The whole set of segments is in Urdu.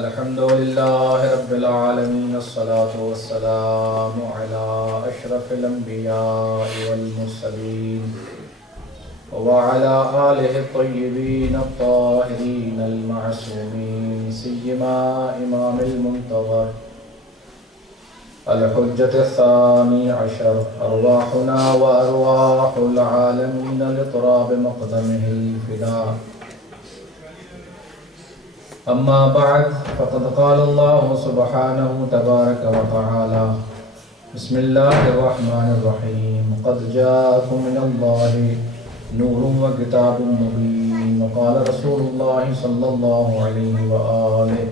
الحمد لله رب العالمين، الصلاة والسلام على أشرف الأنبياء والمرسلين وعلى آله الطيبين الطاهرين المعصومين، سيما إمام المنتظر الحجة الثاني عشر، أرواحنا وأرواح العالمين لتراب مقدمه الفداء. أما بعد، فقد قال الله سبحانه تبارك وتعالى: بسم الله الرحمن الرحيم، قد جاءكم من الله نور وكتاب مبين. وقال رسول الله صلى الله عليه وآله: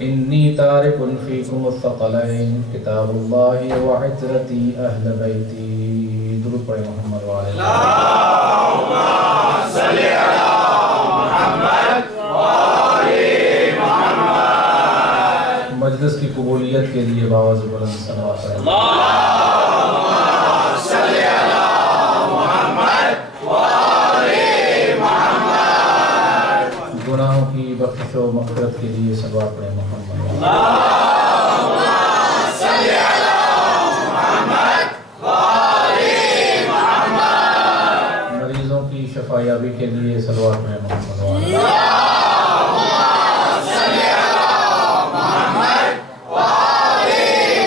إني تارك فيكم الثقلين، كتاب الله وعترتي أهل بيتي. درود پڑھیں محمد وعلى اللهم صل على محمد وآل محمد. مجلس کی قبولیت کے لیے باواز بلند صلوات پڑھیں. اللهم صل على محمد وآل محمد. گناہوں کی بخشش و مغفرت کے لیے صلوات پڑھیں محمد. اللهم صل على محمد وآل محمد. مریضوں کی شفا یابی کے لیے صلوات پڑھیں محمد. اللهم صل على محمد وآل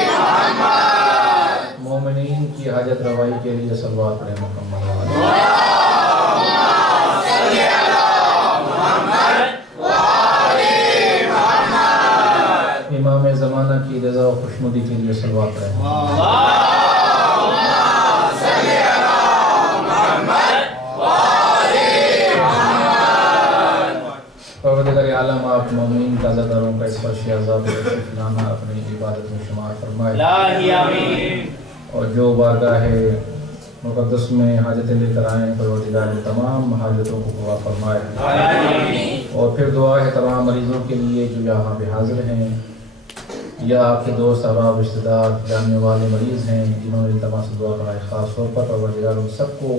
محمد. مومنین کی حاجت روائی کے لیے صلوات پڑھیں محمد. اللهم صل على محمد وآل محمد. امام زمانہ کی رضا و خوشنودی کے لیے صلوات پڑھیں. اللهم صل على محمد وآل محمد. پروردگار عالم، آپ مومنین کا زداروں کا اس فرش عذاب و تشریف لانا اپنی عبادت میں شمار فرمائے. الہی آمین. اور جو بارگاہ مقدس میں حاجتیں لے کر آئیں، پروردگار تمام حاجتوں کو پورا فرمائے. اور پھر دعا ہے تمام مریضوں کے لیے جو یہاں پہ حاضر ہیں، یا آپ کے دوست احباب رشتہ دار جاننے والے مریض ہیں جنہوں نے التماس دعا کرائے. خاص طور پر پروردگار ان سب کو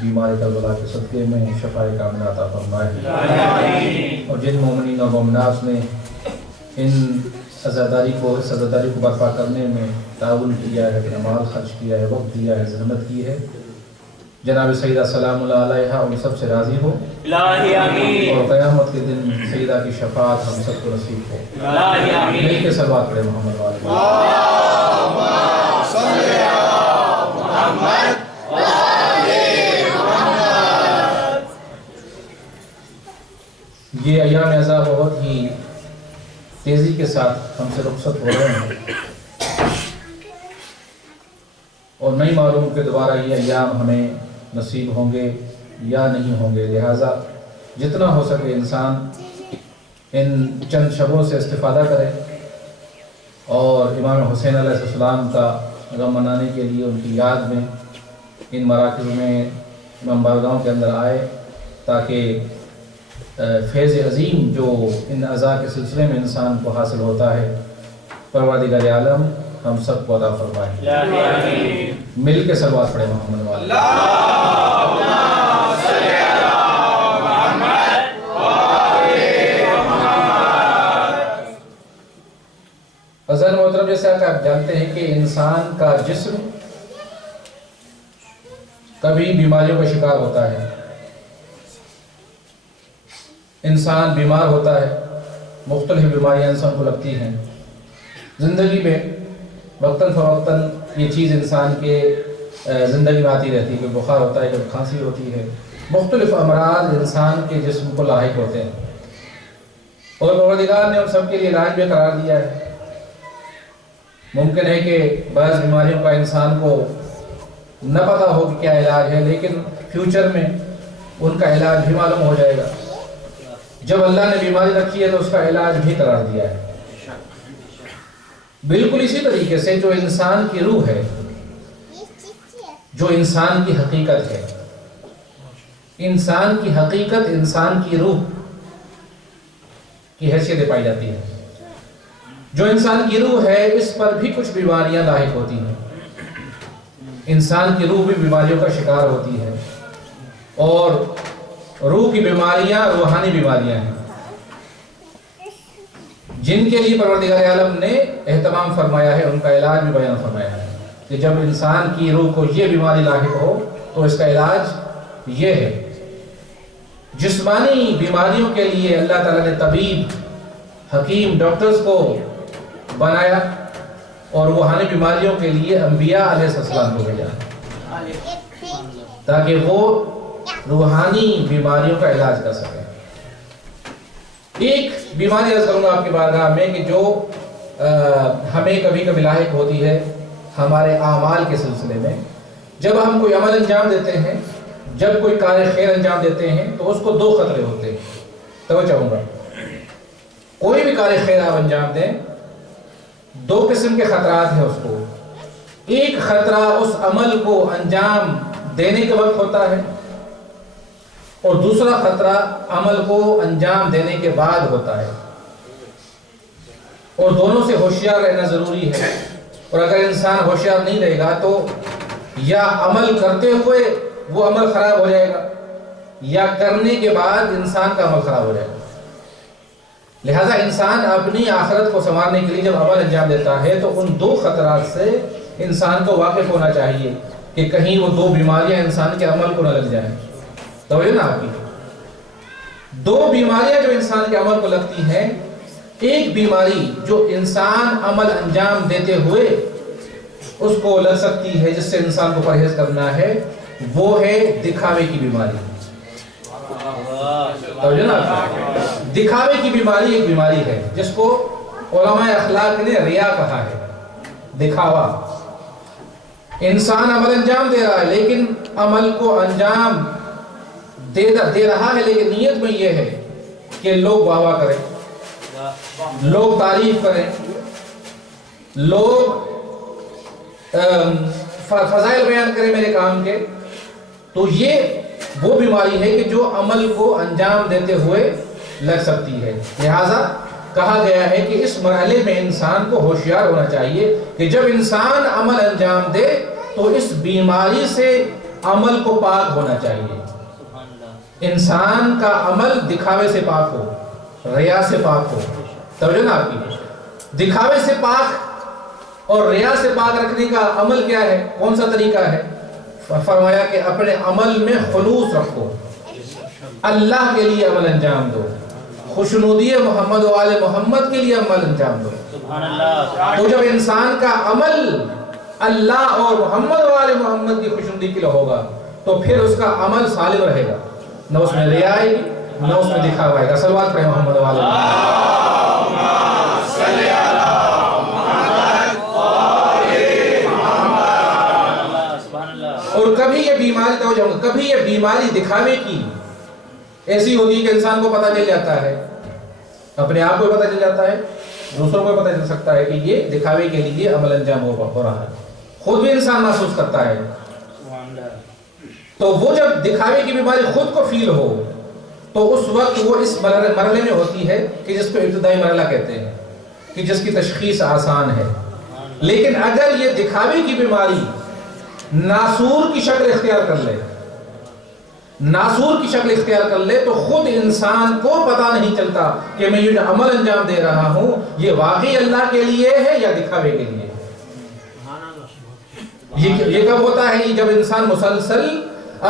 بیماری کربلا کے صدقے میں شفائے کاملہ عطا فرمائے. اور جن مومنین اور مومنات نے ان عزاداری کو برپا کرنے میں تعاون کیا ہے، اپنا مال خرچ کیا ہے، وقت دیا ہے، زحمت کی ہے، جناب سیدہ سلام اللہ علیہا ان سب سے راضی ہو. الہی آمین. اور قیامت کے دن سیدہ کی شفاعت ہم سب کو نصیب ہو. الہی آمین. مل کے صلوات پڑھیں محمد وعلى اللهم صل على محمد وآل محمد. یہ ایام اعزاء بہت ہی تیزی کے ساتھ ہم سے رخصت ہو رہے ہیں، اور نہیں معلوم کہ دوبارہ یہ ایام ہمیں نصیب ہوں گے یا نہیں ہوں گے. لہٰذا جتنا ہو سکے انسان ان چند شبوں سے استفادہ کرے اور امام حسین علیہ السلام کا غم منانے کے لیے ان کی یاد میں ان مراکز میں امام بارگاہوں کے اندر آئے، تاکہ فیض عظیم جو ان عزا کے سلسلے میں انسان کو حاصل ہوتا ہے پروردگار عالم ہم سب کو عطا فرمائے. مل کے صلوات پڑھیں محمد وعلى اللهم صل على محمد وآل محمد. حضرت محترم، جیسا کہ آپ جانتے ہیں کہ انسان کا جسم کبھی بیماریوں کا شکار ہوتا ہے، انسان بیمار ہوتا ہے، مختلف بیماریاں انسان کو لگتی ہیں. زندگی میں وقتاً فوقتاً یہ چیز انسان کے زندگی میں آتی رہتی ہے. کہ بخار ہوتا ہے، جب کھانسی ہوتی ہے، مختلف امراض انسان کے جسم کو لاحق ہوتے ہیں، اور پروردگار نے ان سب کے لیے علاج بھی قرار دیا ہے. ممکن ہے کہ بعض بیماریوں کا انسان کو نہ پتہ ہو کہ کیا علاج ہے، لیکن فیوچر میں ان کا علاج بھی معلوم ہو جائے گا. جب اللہ نے بیماری رکھی ہے تو اس کا علاج بھی قرار دیا ہے. بالکل اسی طریقے سے جو انسان کی روح ہے، جو انسان کی حقیقت ہے، انسان کی حقیقت انسان کی روح کی حیثیت پائی جاتی ہے. جو انسان کی روح ہے اس پر بھی کچھ بیماریاں لاحق ہوتی ہیں. انسان کی روح بھی بیماریوں کا شکار ہوتی ہے، اور روح کی بیماریاں روحانی بیماریاں ہیں. جن کے لیے پروردگار عالم نے اہتمام فرمایا ہے ان کا علاج بھی بیان فرمایا ہے کہ جب انسان کی روح کو یہ بیماری لاحق ہو تو اس کا علاج یہ ہے۔ جسمانی بیماریوں کے لیے اللہ تعالیٰ نے طبیب، حکیم، ڈاکٹرز کو بنایا، اور روحانی بیماریوں کے لیے انبیاء علیہ السلام کو بھیجا تاکہ وہ روحانی بیماریوں کا علاج کر سکیں۔ ایک بیماری عرض کروں گا آپ کی بارگاہ میں کہ جو ہمیں کبھی کبھی لاحق ہوتی ہے ہمارے اعمال کے سلسلے میں۔ جب ہم کوئی عمل انجام دیتے ہیں، جب کوئی کار خیر انجام دیتے ہیں تو اس کو دو خطرے ہوتے ہیں۔ توجہ چاہوں گا، کوئی بھی کار خیر آپ انجام دیں، دو قسم کے خطرات ہیں اس کو۔ ایک خطرہ اس عمل کو انجام دینے کے وقت ہوتا ہے، اور دوسرا خطرہ عمل کو انجام دینے کے بعد ہوتا ہے، اور دونوں سے ہوشیار رہنا ضروری ہے۔ اور اگر انسان ہوشیار نہیں رہے گا تو یا عمل کرتے ہوئے وہ عمل خراب ہو جائے گا، یا کرنے کے بعد انسان کا عمل خراب ہو جائے گا۔ لہذا انسان اپنی آخرت کو سنوارنے کے لیے جب عمل انجام دیتا ہے تو ان دو خطرات سے انسان کو واقف ہونا چاہیے کہ کہیں وہ دو بیماریاں انسان کے عمل کو نہ لگ جائیں۔ توجہ نا آپ کی، دو بیماریاں جو انسان کے عمل کو لگتی ہیں، ایک بیماری جو انسان عمل انجام دیتے ہوئے اس کو لگ سکتی ہے جس سے انسان کو پرہیز کرنا ہے، وہ ہے دکھاوے کی بیماری۔ توجہ نا آپ کی، دکھاوے کی بیماری ایک بیماری ہے جس کو علماء اخلاق نے ریا کہا ہے، دکھاوا۔ انسان عمل انجام دے رہا ہے لیکن عمل کو انجام دے رہا ہے لیکن نیت میں یہ ہے کہ لوگ واہ واہ کریں، لوگ تعریف کریں، لوگ فضائل بیان کریں میرے کام کے، تو یہ وہ بیماری ہے کہ جو عمل کو انجام دیتے ہوئے لگ سکتی ہے۔ لہذا کہا گیا ہے کہ اس مرحلے میں انسان کو ہوشیار ہونا چاہیے کہ جب انسان عمل انجام دے تو اس بیماری سے عمل کو پاک ہونا چاہیے۔ انسان کا عمل دکھاوے سے پاک ہو، ریا سے پاک ہو۔ توجہ نا آپ کی، دکھاوے سے پاک اور ریا سے پاک رکھنے کا عمل کیا ہے، کون سا طریقہ ہے؟ فرمایا کہ اپنے عمل میں خلوص رکھو، اللہ کے لیے عمل انجام دو، خوشنودی محمد و آل محمد کے لیے عمل انجام دو۔ تو جب انسان کا عمل اللہ اور محمد و آل محمد کی خوشنودی کے لیے ہوگا تو پھر اس کا عمل سالم رہے گا، نہ اس میں ریا آئے گی نہ اس میں دکھاوا آئے گا۔ صلوات پڑھیں محمد و آل محمد۔ اور کبھی یہ بیماری، توجہ، کبھی یہ بیماری دکھاوے کی ایسی ہوتی ہے کہ انسان کو پتہ چل جاتا ہے، اپنے آپ کو پتہ چل جاتا ہے، دوسروں کو پتہ چل سکتا ہے کہ یہ دکھاوے کے لیے عمل انجام ہو رہا ہے، خود بھی انسان محسوس کرتا ہے۔ تو وہ جب دکھاوے کی بیماری خود کو فیل ہو تو اس وقت وہ اس مرحلے میں ہوتی ہے کہ جس کو ابتدائی مرحلہ کہتے ہیں، کہ جس کی تشخیص آسان ہے۔ لیکن اگر یہ دکھاوے کی بیماری ناسور کی شکل اختیار کر لے، ناسور کی شکل اختیار کر لے تو خود انسان کو پتہ نہیں چلتا کہ میں یہ جو عمل انجام دے رہا ہوں یہ واقعی اللہ کے لیے ہے یا دکھاوے کے لیے۔ یہ کب ہوتا ہے؟ جب انسان مسلسل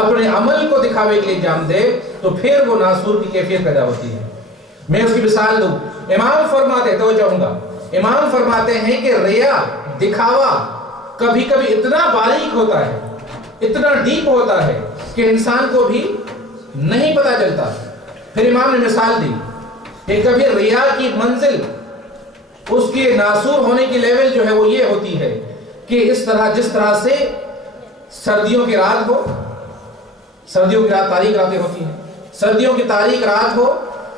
اپنے عمل کو دکھاوے کے لیے انجام دے تو پھر وہ ناسور کی کیفیت پیدا ہوتی ہے۔ میں اس کی مثال دوں، امام فرماتے، توجہ چاہوں گا، امام فرماتے ہیں کہ ریا، دکھاوا کبھی کبھی اتنا باریک ہوتا ہے، اتنا ڈیپ ہوتا ہے کہ انسان کو بھی نہیں پتہ چلتا۔ پھر امام نے مثال دی کہ کبھی ریا کی منزل، اس کی ناسور ہونے کی لیول جو ہے وہ یہ ہوتی ہے کہ اس طرح، جس طرح سے سردیوں کی رات ہو، سردیوں کی رات تاریک راتیں ہوتی ہیں، سردیوں کی تاریک رات ہو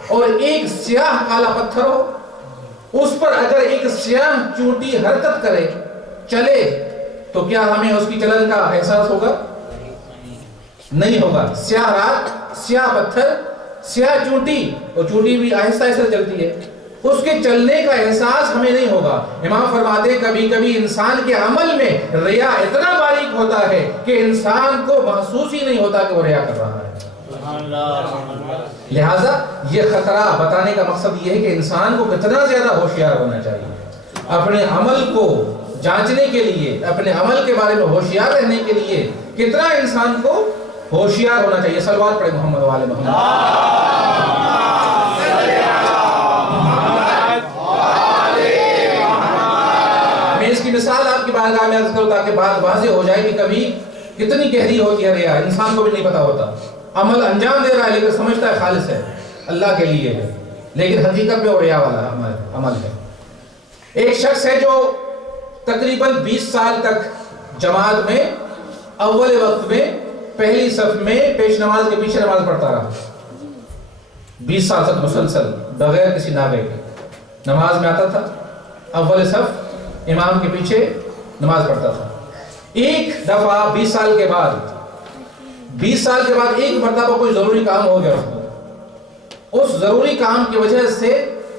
اور ایک سیاہ کالا پتھر ہو، اس پر اگر ایک سیاہ چونٹی حرکت کرے، چلے، تو کیا ہمیں اس کی چلن کا احساس ہوگا؟ نہیں ہوگا۔ سیاہ رات، سیاہ پتھر، سیاہ چونٹی، اور چونٹی بھی آہستہ آہستہ چلتی ہے، اس کے چلنے کا احساس ہمیں نہیں ہوگا۔ امام فرماتے ہیں کبھی کبھی انسان کے عمل میں ریا اتنا باریک ہوتا ہے کہ انسان کو محسوس ہی نہیں ہوتا کہ وہ ریا کر رہا ہے۔ لہٰذا یہ خطرہ بتانے کا مقصد یہ ہے کہ انسان کو کتنا زیادہ ہوشیار ہونا چاہیے اپنے عمل کو جانچنے کے لیے، اپنے عمل کے بارے میں ہوشیار رہنے کے لیے کتنا انسان کو ہوشیار ہونا چاہیے. صلوات پڑھیں محمد والے محمد. میں اس کی مثال آپ کی بارگاہ میں عرض کروں تاکہ بات واضح ہو جائے کہ کبھی کتنی گہری ہوتی ہے ریا، انسان کو بھی نہیں پتا ہوتا. عمل انجام دے رہا ہے لیکن سمجھتا ہے خالص ہے، اللہ کے لیے ہے، لیکن حقیقت میں وہ ریا والا عمل ہے. ایک شخص ہے جو تقریباً 20 سال تک جماعت میں اول وقت میں پہلی صف میں پیش نماز کے پیچھے نماز پڑھتا رہا. 20 سال تک مسلسل بغیر کسی ناغے کے نماز میں آتا تھا، اول صف امام کے پیچھے نماز پڑھتا تھا. ایک دفعہ 20 سال کے بعد ایک مرتبہ کوئی ضروری کام ہو گیا اس کو. اس ضروری کام کی وجہ سے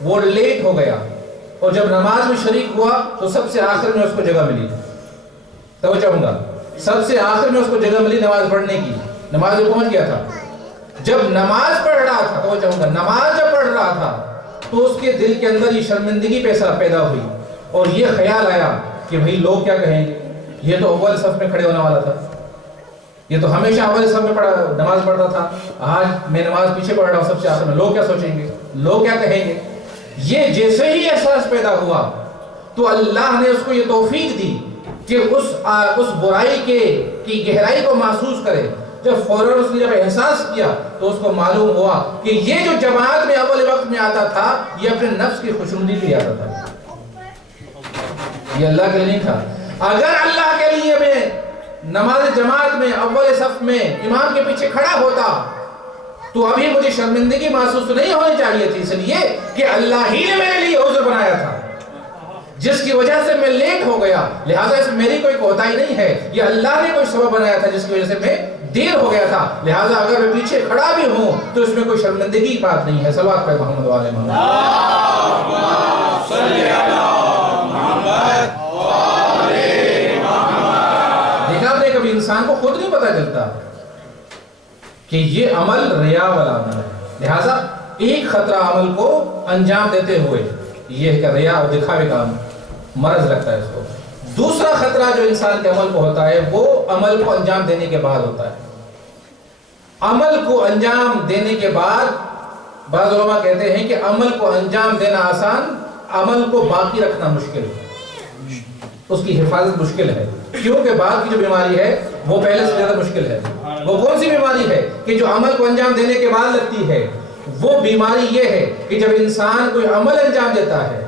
وہ لیٹ ہو گیا اور جب نماز میں شریک ہوا تو سب سے آخر میں اس کو جگہ ملی. توجہ ہوں گا، سب سے آخر میں اس کو جگہ ملی نماز پڑھنے کی. نماز میں پہنچ گیا تھا. جب نماز پڑھ رہا تھا، توجہ ہوں گا، نماز جب پڑھ رہا تھا تو اس کے دل کے اندر یہ شرمندگی پیدا ہوئی اور یہ خیال آیا کہ بھئی لوگ کیا کہیں گے، یہ تو اول صف میں کھڑے ہونے والا تھا، یہ تو ہمیشہ اول صف میں نماز پڑھتا تھا، آج میں نماز پیچھے پڑھ رہا ہوں سب سے آخر میں، لوگ کیا سوچیں گے، لوگ کیا کہیں گے. یہ جیسے ہی احساس پیدا ہوا تو اللہ نے اس کو یہ توفیق دی کہ اس برائی کی گہرائی کو محسوس کرے. جب فوراً اس نے جب احساس کیا تو اس کو معلوم ہوا کہ یہ جو جماعت میں اول وقت میں آتا تھا یہ اپنے نفس کی خوشنودی کے لیے آتا تھا، یہ اللہ کے لیے نہیں تھا. اگر اللہ کے لیے میں نماز جماعت میں اول صف میں امام کے پیچھے کھڑا ہوتا تو ابھی مجھے شرمندگی محسوس نہیں ہونی چاہیے تھی، اس لیے کہ اللہ ہی نے میرے لیے عذر بنایا تھا جس کی وجہ سے میں لیٹ ہو گیا. لہٰذا اس میں میری کوئی کوتاہی نہیں ہے، یہ اللہ نے کوئی سبب بنایا تھا جس کی وجہ سے میں دیر ہو گیا تھا. لہٰذا اگر میں پیچھے کھڑا بھی ہوں تو اس میں کوئی شرمندگی کی بات نہیں ہے. صلوات پڑھیں محمد والے محمد. دیکھا آپ نے کبھی انسان کو خود نہیں پتا چلتا کہ یہ عمل ریا والا عمل ہے. لہٰذا ایک خطرہ عمل کو انجام دیتے ہوئے یہ کہ ریا اور دکھاوے کا مرض لگتا ہے اس کو. دوسرا خطرہ جو انسان کے عمل کو ہوتا ہے وہ عمل کو انجام دینے کے بعد ہوتا ہے. عمل کو انجام دینے کے بعد بعض علماء کہتے ہیں کہ عمل کو انجام دینا آسان، عمل کو باقی رکھنا مشکل ہے، اس کی حفاظت مشکل ہے. کیونکہ بعد کی جو بیماری ہے وہ پہلے سے زیادہ مشکل ہے. وہ کون سی بیماری ہے کہ جو عمل کو انجام دینے کے بعد لگتی ہے؟ وہ بیماری یہ ہے کہ جب انسان کوئی عمل انجام دیتا ہے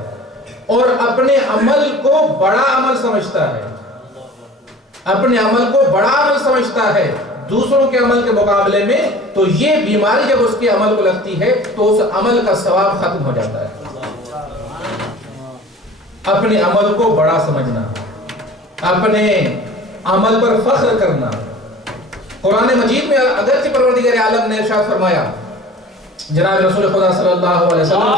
اور اپنے عمل کو بڑا عمل سمجھتا ہے، اپنے عمل کو بڑا عمل سمجھتا ہے دوسروں کے عمل کے مقابلے میں، تو یہ بیماری جب اس کے عمل کو لگتی ہے تو اس عمل کا ثواب ختم ہو جاتا ہے. اپنے عمل کو بڑا سمجھنا، اپنے عمل پر فخر کرنا. قرآن مجید میں اگرچہ پروردگار عالم نے ارشاد فرمایا جناب رسول خدا صلی اللہ علیہ وسلم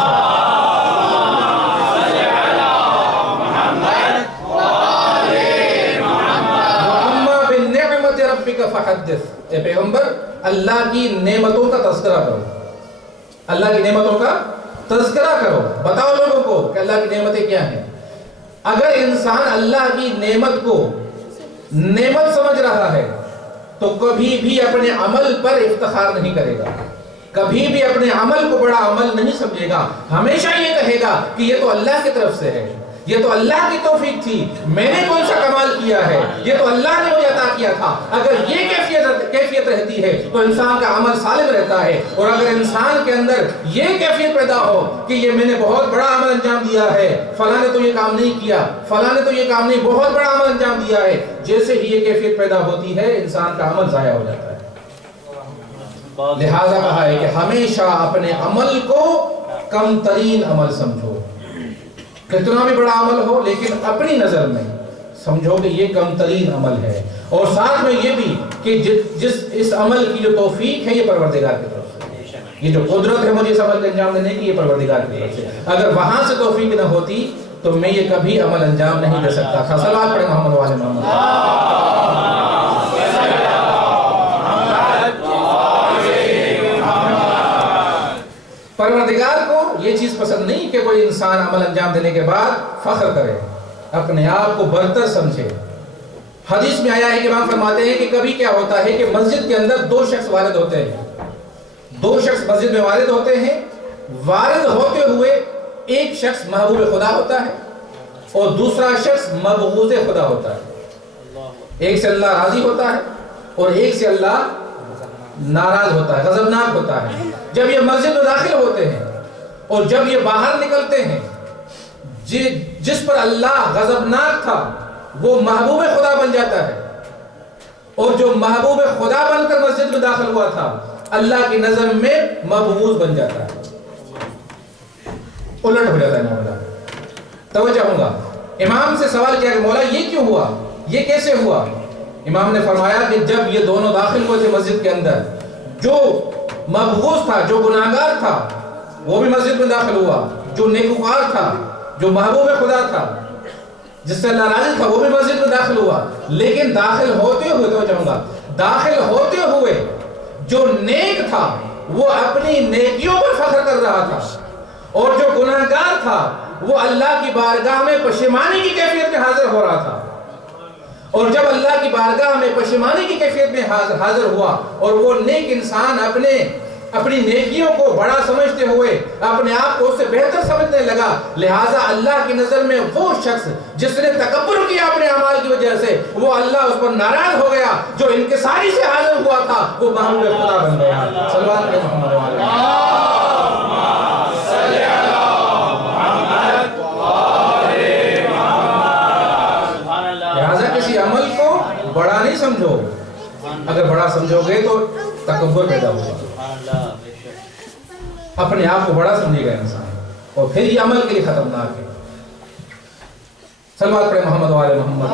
فحدث، اے پیغمبر اللہ کی نعمتوں کا تذکرہ کرو، اللہ کی نعمتوں کا تذکرہ کرو، بتاؤ لوگوں کو کہ اللہ کی نعمتیں کیا ہیں. اگر انسان اللہ کی نعمت کو نعمت سمجھ رہا ہے تو کبھی بھی اپنے عمل پر افتخار نہیں کرے گا، کبھی بھی اپنے عمل کو بڑا عمل نہیں سمجھے گا. ہمیشہ یہ کہے گا کہ یہ تو اللہ کی طرف سے ہے، یہ تو اللہ کی توفیق تھی، میں نے کون سا کمال کیا ہے، یہ تو اللہ نے مجھے عطا کیا تھا. اگر یہ کیفیت رہتی ہے تو انسان کا عمل سالم رہتا ہے. اور اگر انسان کے اندر یہ کیفیت پیدا ہو کہ یہ میں نے بہت بڑا عمل انجام دیا ہے، فلاں نے تو یہ کام نہیں کیا، فلاں نے تو یہ کام نہیں، بہت بڑا عمل انجام دیا ہے، جیسے ہی یہ کیفیت پیدا ہوتی ہے انسان کا عمل ضائع ہو جاتا ہے. لہذا کہا ہے کہ ہمیشہ اپنے عمل کو کم ترین عمل سمجھو. کتنا بھی بڑا عمل ہو لیکن اپنی نظر میں سمجھو کہ یہ کم ترین عمل ہے. اور ساتھ میں یہ بھی کہ اس عمل کی جو توفیق ہے یہ پروردگار کی طرف سے، یہ جو قدرت ہے مجھے اس عمل کا انجام دینے کی یہ پروردگار کی طرف سے. اگر وہاں سے توفیق نہ ہوتی تو میں یہ کبھی عمل انجام نہیں دے سکتا تھا. صلوات پڑھیں محمد والے محمد. پروردگار کو یہ چیز پسند نہیں کہ کوئی انسان عمل انجام دینے کے بعد فخر کرے، اپنے آپ کو برتر سمجھے۔ حدیث میں آیا ہے کہ امام فرماتے ہیں کہ کبھی کیا ہوتا ہے کہ مسجد کے اندر دو شخص وارد ہوتے ہیں، دو شخص مسجد میں وارد ہوتے ہیں، وارد ہوتے ہوئے ایک شخص محبوب خدا ہوتا ہے اور دوسرا شخص مبغوض خدا ہوتا ہے۔ ایک سے اللہ راضی ہوتا ہے اور ایک سے اللہ ناراض ہوتا ہے، غضبناک ہوتا ہے۔ جب یہ مسجد میں داخل ہوتے ہیں اور جب یہ باہر نکلتے ہیں، جس پر اللہ غضبناک تھا وہ محبوب خدا بن جاتا ہے، اور جو محبوب خدا بن کر مسجد میں داخل ہوا تھا اللہ کی نظر میں مبغوض بن جاتا ہے، الٹ ہو جاتا ہے مولا۔ توجہ ہوں گا، امام سے سوال کیا کہ مولا یہ کیوں ہوا، یہ کیسے ہوا؟ امام نے فرمایا کہ جب یہ دونوں داخل ہوئے تھے مسجد کے اندر، جو مبغوض تھا، جو گناہگار تھا، وہ بھی مسجد میں داخل ہوا، جو نیکوکار تھا، جو محبوب خدا تھا، جس سے اللہ راضی تھا، وہ بھی مسجد میں داخل ہوا۔ لیکن داخل ہوتے ہوئے تو چاہوں گا، داخل ہوتے ہوئے جو نیک تھا وہ اپنی نیکیوں پر فخر کر رہا تھا، اور جو گناہگار تھا وہ اللہ کی بارگاہ میں پشیمانی کی کیفیت میں حاضر ہو رہا تھا۔ اور جب اللہ کی بارگاہ میں پشیمانی کی کیفیت میں حاضر ہوا اور وہ نیک انسان اپنی نیکیوں کو بڑا سمجھتے ہوئے اپنے آپ کو اس سے بہتر سمجھنے لگا، لہٰذا اللہ کی نظر میں وہ شخص جس نے تکبر کیا اپنے اعمال کی وجہ سے، وہ اللہ اس پر ناراض ہو گیا۔ جو انکساری سے حاضر ہوا تھا وہ محبوب خدا بن گیا۔ صلوات علی محمد و علی عمل کو بڑا نہیں سمجھو، اگر بڑا سمجھو گے تو تکبر پیدا ہوگا، اپنے آپ کو بڑا سمجھے گا انسان، اور پھر یہ عمل کے لیے خطرناک ہے۔ صلوات پڑھیں محمد و آل محمد۔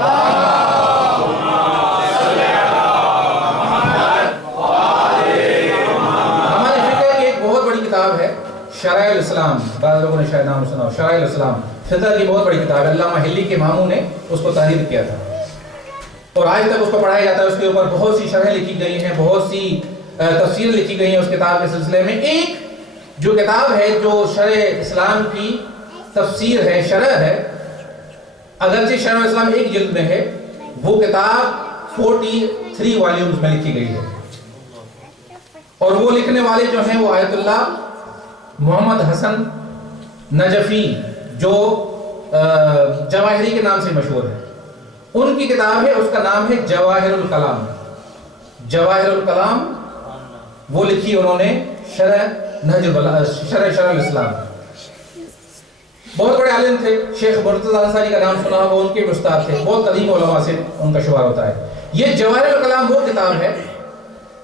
ہماری فقہ کی ایک بہت بڑی کتاب ہے شرائع الاسلام، بعض لوگوں نے شاید نام سنا ہو، شرائع الاسلام فقہ کی بہت بڑی کتاب ہے، علامہ حلی کے ماموں نے اس کو تحریر کیا تھا اور آج تک اس کو پڑھایا جاتا ہے۔ اس کے اوپر بہت سی شرح لکھی گئی ہیں، بہت سی تفسیر لکھی گئی ہیں اس کتاب کے سلسلے میں۔ ایک جو کتاب ہے جو شرح اسلام کی تفسیر ہے، شرح ہے، اگرچہ شرح اسلام ایک جلد میں ہے، وہ کتاب 43 والیومز میں لکھی گئی ہے، اور وہ لکھنے والے جو ہیں وہ آیت اللہ محمد حسن نجفی جو جواہری کے نام سے مشہور ہے، ان کی کتاب ہے، اس کا نام ہے جواہر الکلام۔ جواہر الکلام وہ لکھی انہوں نے شرح الاسلام۔ بہت بڑے عالم تھے، شیخ مرتضی انصاری کا نام سنا ہوگا، ان کے استاد تھے، بہت قدیم علماء سے ان کا شمار ہوتا ہے۔ یہ جواہر الکلام وہ کتاب ہے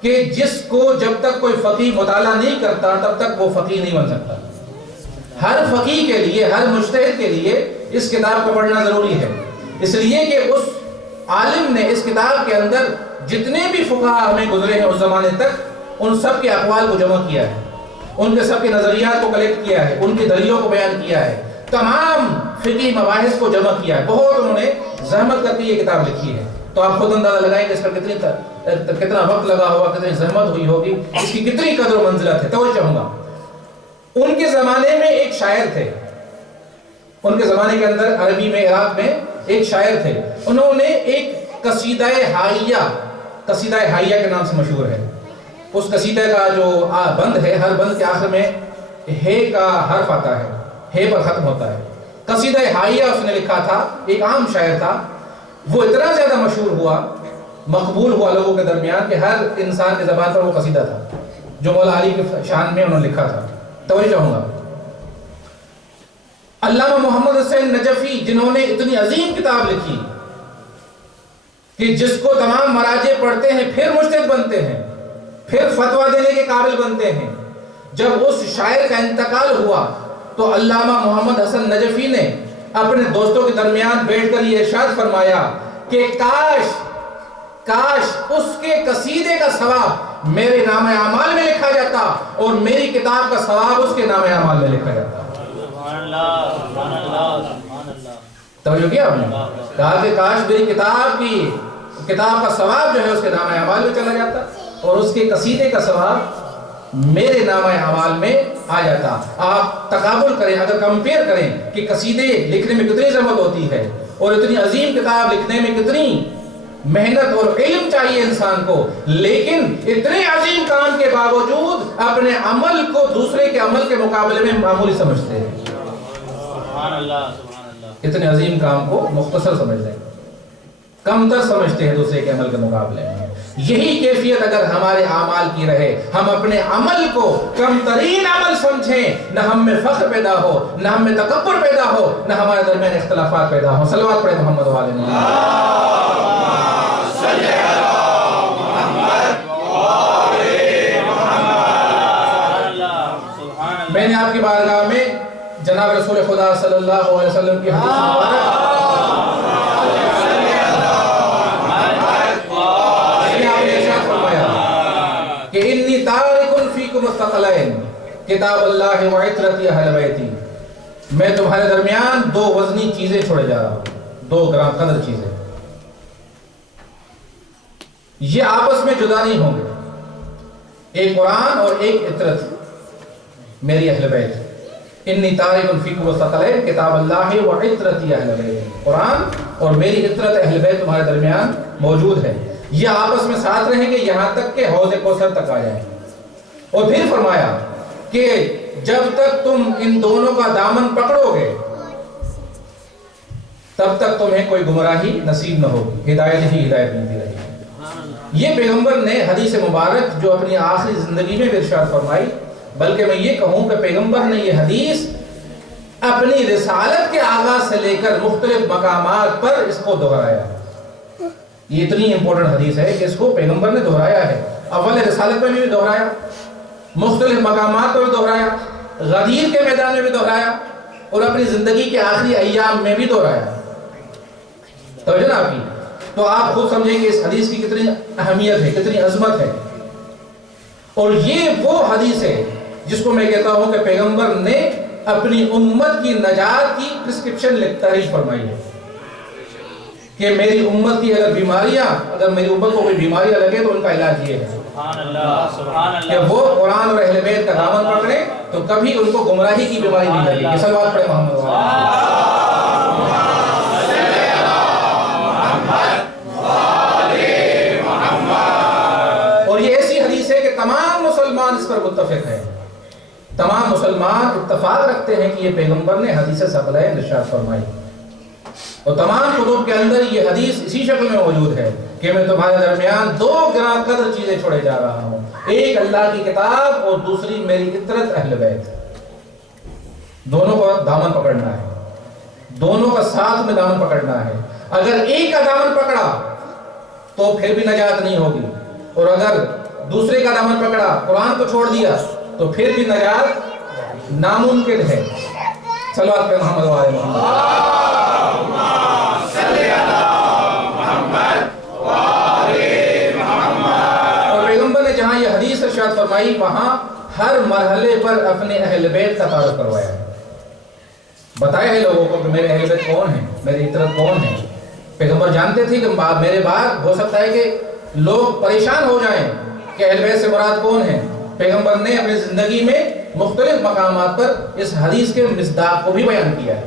کہ جس کو جب تک کوئی فقیہ مطالعہ نہیں کرتا تب تک وہ فقیہ نہیں بن سکتا۔ ہر فقیہ کے لیے، ہر مجتہد کے لیے اس کتاب کو پڑھنا ضروری ہے، اس لیے کہ اس عالم نے اس کتاب کے اندر جتنے بھی فقہاء ہمیں گزرے ہیں اس زمانے تک، ان سب کے اقوال کو جمع کیا ہے، ان کے سب کے نظریات کو کلیکٹ کیا ہے، ان کی دلیلوں کو بیان کیا ہے، تمام فقہی مباحث کو جمع کیا ہے۔ بہت انہوں نے زحمت کر کے یہ کتاب لکھی ہے، تو آپ خود اندازہ لگائیں کہ اس پر کتنا وقت لگا ہوگا، کتنی زحمت ہوئی ہوگی، اس کی کتنی قدر و منزلت ہے۔ توجہ چاہوں گا، ان کے زمانے میں ایک شاعر تھے، ان کے زمانے کے اندر عربی میں، عراق میں ایک شاعر تھے، انہوں نے ایک قصیدہ حائیہ کے نام سے مشہور ہے۔ اس قصیدہ کا جو بند ہے، ہر بند کے آخر میں ہے کا حرف آتا ہے، ہے پر ختم ہوتا ہے۔ قصیدہ حائیہ اس نے لکھا تھا، ایک عام شاعر تھا، وہ اتنا زیادہ مشہور ہوا، مقبول ہوا لوگوں کے درمیان کہ ہر انسان کی زبان پر وہ قصیدہ تھا جو مولا علی کے شان میں انہوں نے لکھا تھا۔ توجہ چاہوں گا، علامہ محمد حسین نجفی جنہوں نے اتنی عظیم کتاب لکھی کہ جس کو تمام مراجع پڑھتے ہیں پھر مجتہد بنتے ہیں، پھر فتویٰ دینے کے قابل بنتے ہیں، جب اس شاعر کا انتقال ہوا تو علامہ محمد حسن نجفی نے اپنے دوستوں کے درمیان بیٹھ کر یہ ارشاد فرمایا کہ کاش اس کے قصیدے کا ثواب میرے نام اعمال میں لکھا جاتا اور میری کتاب کا ثواب اس کے نام اعمال میں لکھا جاتا۔ توجہ کیا آپ نے؟ کہا کہ کاش میری کتاب کا ثواب جو ہے اس کے نام اعمال میں چلا جاتا اور اس کے قصیدے کا ثواب میرے نامہ اعمال میں آ جاتا۔ آپ تقابل کریں، اگر کمپیئر کریں کہ قصیدے لکھنے میں کتنی زحمت ہوتی ہے اور اتنی عظیم کتاب لکھنے میں کتنی محنت اور علم چاہیے انسان کو، لیکن اتنے عظیم کام کے باوجود اپنے عمل کو دوسرے کے عمل کے مقابلے میں معمولی سمجھتے ہیں۔ سبحان اللہ، سبحان اللہ۔ اتنے عظیم کام کو مختصر سمجھتے ہیں، کم تر سمجھتے ہیں دوسرے کے عمل کے مقابلے میں۔ یہی کیفیت اگر ہمارے اعمال کی رہے، ہم اپنے عمل کو کم ترین عمل سمجھیں، نہ ہم میں فخر پیدا ہو، نہ ہم میں تکبر پیدا ہو، نہ ہمارے درمیان اختلافات پیدا ہو۔ صلوات پڑھیں محمد والے میں نے آپ کی بارگاہ میں جناب رسول خدا صلی اللہ علیہ وسلم کی حدیث مبارک کہ انی تارک فیکم الثقلین کتاب اللہ و عطرتی اہل بیتی، میں تمہارے درمیان دو وزنی چیزیں چھوڑے جا رہا ہوں، 2 گرام قدر چیزیں، یہ آپس میں جدا نہیں ہوں گے، ایک قرآن اور ایک عطرت میری اہل بیت۔ انی تارک فیکم الثقلین کتاب اللہ و عطرتی اہل بیت، قرآن اور میری عطرت اہل بیت تمہارے درمیان موجود ہے، یہ آپس میں ساتھ رہیں گے یہاں تک کہ حوض کوثر تک آ جائیں۔ اور پھر فرمایا کہ جب تک تم ان دونوں کا دامن پکڑو گے تب تک تمہیں کوئی گمراہی نصیب نہ ہوگی، ہدایت ہی ہدایت ملتی رہے گی۔ یہ پیغمبر نے حدیث مبارک جو اپنی آخری زندگی میں ارشاد فرمائی، بلکہ میں یہ کہوں کہ پیغمبر نے یہ حدیث اپنی رسالت کے آغاز سے لے کر مختلف مقامات پر اس کو دہرایا۔ یہ اتنی امپورٹنٹ حدیث ہے کہ اس کو پیغمبر نے دہرایا ہے، اول رسالت میں بھی دہرایا، مختلف مقامات پر بھی دہرایا، غدیر کے میدان میں بھی دہرایا، اور اپنی زندگی کے آخری ایام میں بھی دہرایا۔ توجہ نا آپ کی، تو آپ خود سمجھیں کہ اس حدیث کی کتنی اہمیت ہے، کتنی عظمت ہے۔ اور یہ وہ حدیث ہے جس کو میں کہتا ہوں کہ پیغمبر نے اپنی امت کی نجات کی پرسکرپشن تعریف فرمائی ہے کہ میری امت کی اگر میری امت کو کوئی بیماریاں لگے تو ان کا علاج یہ ہے سبحان اللہ، سبحان اللہ، کہ وہ قرآن اور اہل بیت کا دامن پکڑے تو کبھی ان کو گمراہی کی بیماری نہیں لگے گی۔ صلوات پڑھیں محمد اور یہ ایسی حدیث ہے کہ تمام مسلمان اس پر متفق ہیں، تمام مسلمان اتفاق رکھتے ہیں کہ یہ پیغمبر نے حدیث ثقلین ارشاد فرمائی، اور تمام کتب کے اندر یہ حدیث اسی شکل میں موجود ہے کہ میں تمہارے درمیان 2 گرام قدر چیزیں چھوڑے جا رہا ہوں، ایک اللہ کی کتاب اور دوسری میری عطرت اہل بیت۔ دونوں کا دامن پکڑنا ہے، دونوں کا ساتھ میں دامن پکڑنا ہے۔ اگر ایک کا دامن پکڑا تو پھر بھی نجات نہیں ہوگی، اور اگر دوسرے کا دامن پکڑا، قرآن کو چھوڑ دیا تو پھر بھی نجات ناممکن ہے۔ صلوات پہ محمد و آل محمد۔ اور پیغمبر نے جہاں یہ حدیث ارشاد فرمائی وہاں ہر مرحلے پر اپنے اہل بیت کا تعارف کروایا ہے، بتایا ہے لوگوں کو کہ میرے اہل بیت کون ہیں، میری عطرت کون ہے۔ پیغمبر جانتے تھے کہ میرے بعد ہو سکتا ہے کہ لوگ پریشان ہو جائیں کہ اہل بیت سے مراد کون ہے۔ پیغمبر نے اپنی زندگی میں مختلف مقامات پر اس حدیث کے مصداق کو بھی بیان کیا ہے،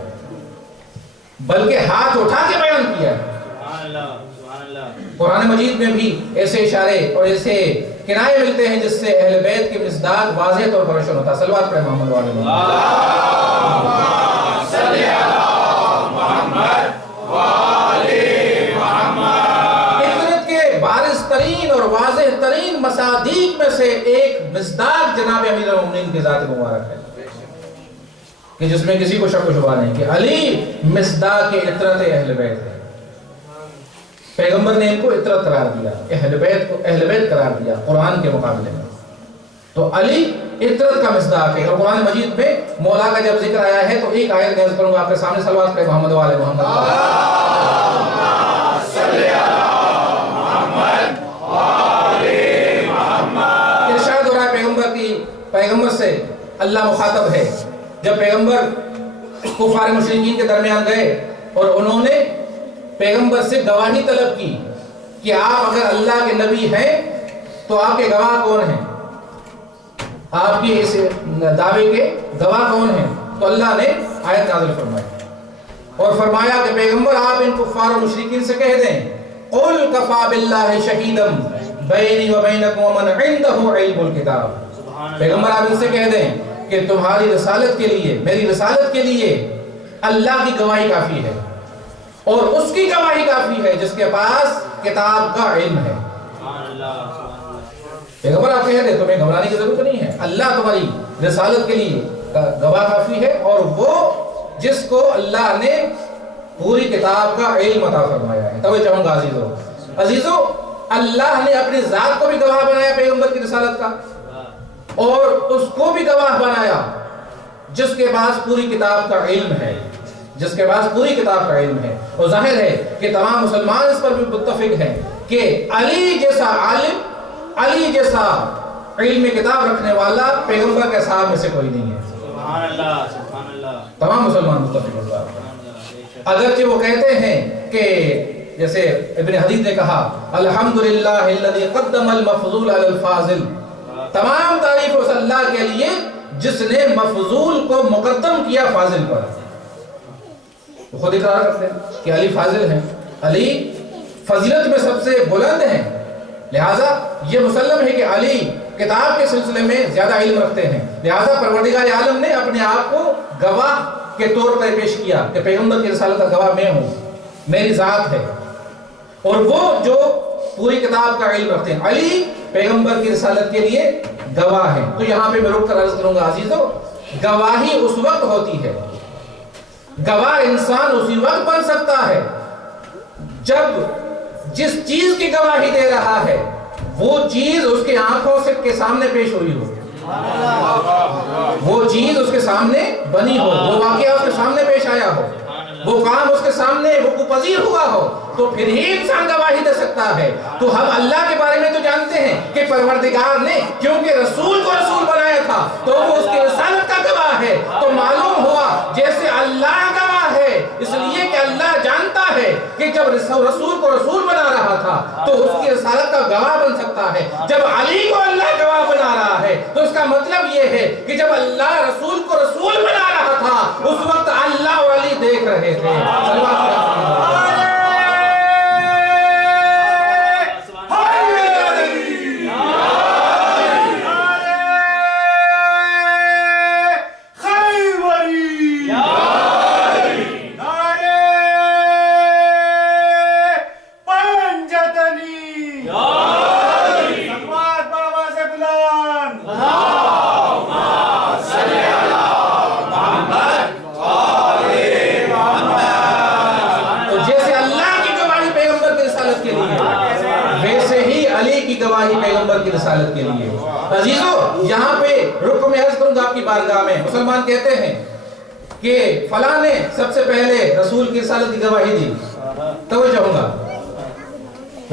بلکہ ہاتھ اٹھا کے بیان کیا ہے۔ سبحان اللہ، سبحان اللہ۔ قرآن مجید میں بھی ایسے اشارے اور ایسے کنائے ملتے ہیں جس سے اہل بیت کے مصداق واضح طور پر روشن ہوتا ہے۔ صلوات پڑھیں محمد و آل محمد۔ اللہم صلی علی محمد و آل محمد۔ عطرت کے بارز ترین اور واضح ترین مصادیق میں سے ایک مصداق جناب امیر المومنین کی ذات مبارک ہے کہ جس میں کسی کو شک و شبہ نہیں کہ علی مصداق عطرت اہل بیت ہے۔ پیغمبر نے ان کو عطرت قرار دیا، اہل بیت کو اہل بیت قرار دیا قرآن کے مقابلے میں، تو علی عطرت کا مصداق ہے۔ اور قرآن مجید میں مولا کا جب ذکر آیا ہے تو ایک آیت نازل کروں گا آپ کے سامنے، صلوات پڑھیں محمد و آل محمد۔ ارشاد ہو رہا ہے پیغمبر سے اللہ مخاطب ہے، جب پیغمبر کفار مشرکین کے درمیان گئے اور انہوں نے پیغمبر سے گواہی طلب کی کہ آپ اگر اللہ کے نبی ہیں تو آپ کے گواہ کون ہیں؟ آپ کے اس دعوے کے گواہ کون ہیں؟ تو اللہ نے آیت نازل فرمائی اور فرمایا کہ پیغمبر آپ ان کفار و مشرکین سے کہہ دیں قُلْ كَفَى بِاللَّهِ شَهِيدًا بَيْنِي وَبَيْنَكُمْ وَمَنْ عِنْدَهُ عِلْمُ الْكِتَابِ پیغمبر آپ ان سے کہہ دیں کہ تمہاری رسالت کے لیے، میری رسالت کے لیے اللہ کی گواہی کافی ہے اور اس کی گواہی کافی ہے جس کے پاس کتاب کا علم ہے۔ پیغمبر آپ کہہ دیں تمہیں گھبرانے کی ضرورت نہیں ہے، اللہ تمہاری رسالت کے لیے گواہ کافی ہے اور وہ جس کو اللہ نے پوری کتاب کا علم عطا فرمایا ہے۔ توجہ چاہوں گا عزیزو، اللہ نے اپنی ذات کو بھی گواہ بنایا پیغمبر کی رسالت کا اور اس کو بھی گواہ بنایا جس کے پاس پوری کتاب کا علم ہے، جس کے پاس پوری کتاب کا علم ہے۔ اور ظاہر ہے کہ تمام مسلمان اس پر بھی متفق ہیں کہ علی جیسا عالم، علی جیسا علم کتاب رکھنے والا پیغمبر کے صاحب میں سے کوئی نہیں ہے۔ سبحان اللہ، سبحان اللہ، تمام مسلمان متفق ہیں۔ اگرچہ وہ کہتے ہیں کہ جیسے ابن حدید نے کہا الحمدللہ الذی قدم المفضول علی الفاضل، تمام تعریف اس اللہ کے لیے جس نے مفضول کو مقدم کیا فاضل پر۔ وہ خود اقرار کرتے ہیں کہ علی فاضل ہیں، علی فضیلت میں سب سے بلند ہیں، لہٰذا یہ مسلم ہے کہ علی کتاب کے سلسلے میں زیادہ علم رکھتے ہیں، لہٰذا پروردگار عالم نے اپنے آپ کو گواہ کے طور پر پیش کیا کہ پیغمبر کی رسالت کا گواہ میں ہوں، میری ذات ہے، اور وہ جو پوری کتاب کا علم رکھتے ہیں علی پیغمبر کی رسالت کے لیے گواہ ہیں۔ تو یہاں پہ میں رک کر عرض کروں گا عزیزو، گواہی اس وقت ہوتی ہے، گواہ انسان اسی وقت بن سکتا ہے جب جس چیز کی گواہی دے رہا ہے وہ چیز اس کے آنکھوں سے کے سامنے پیش ہوئی ہو، وہ چیز اس کے سامنے بنی ہو، وہ واقعہ اس کے سامنے پیش آیا ہو، وہ کام اس کے سامنے وقوع پذیر ہوا ہو، تو پھر ہی انسان گواہی دے سکتا ہے۔ تو ہم اللہ کے بارے میں تو جانتے ہیں کہ پروردگار نے کیونکہ رسول کو رسول بنایا تھا تو وہ اس کی رسالت کا گواہ ہے، تو معلوم ہوا جیسے اللہ گواہ ہے، اس لیے کہ اللہ جانتا ہے کہ جب رسول کو رسول بنا رہا تھا تو اس کی رسالت کا گواہ بن سکتا ہے۔ جب علی کو اللہ گواہ بنا رہا ہے تو اس کا مطلب یہ ہے کہ جب اللہ رسول کو رسول بنا رہا تھا اس وقت اللہ اور علی دیکھ رہے تھے۔ رسالت کے لیے عزیزو، یہاں پہ رکو میں عرض کروں گا آپ کی بارگاہ میں، مسلمان کہتے ہیں کہ فلاں نے سب سے پہلے رسول کی رسالت کی گواہی دی، توجہ ہوں گا،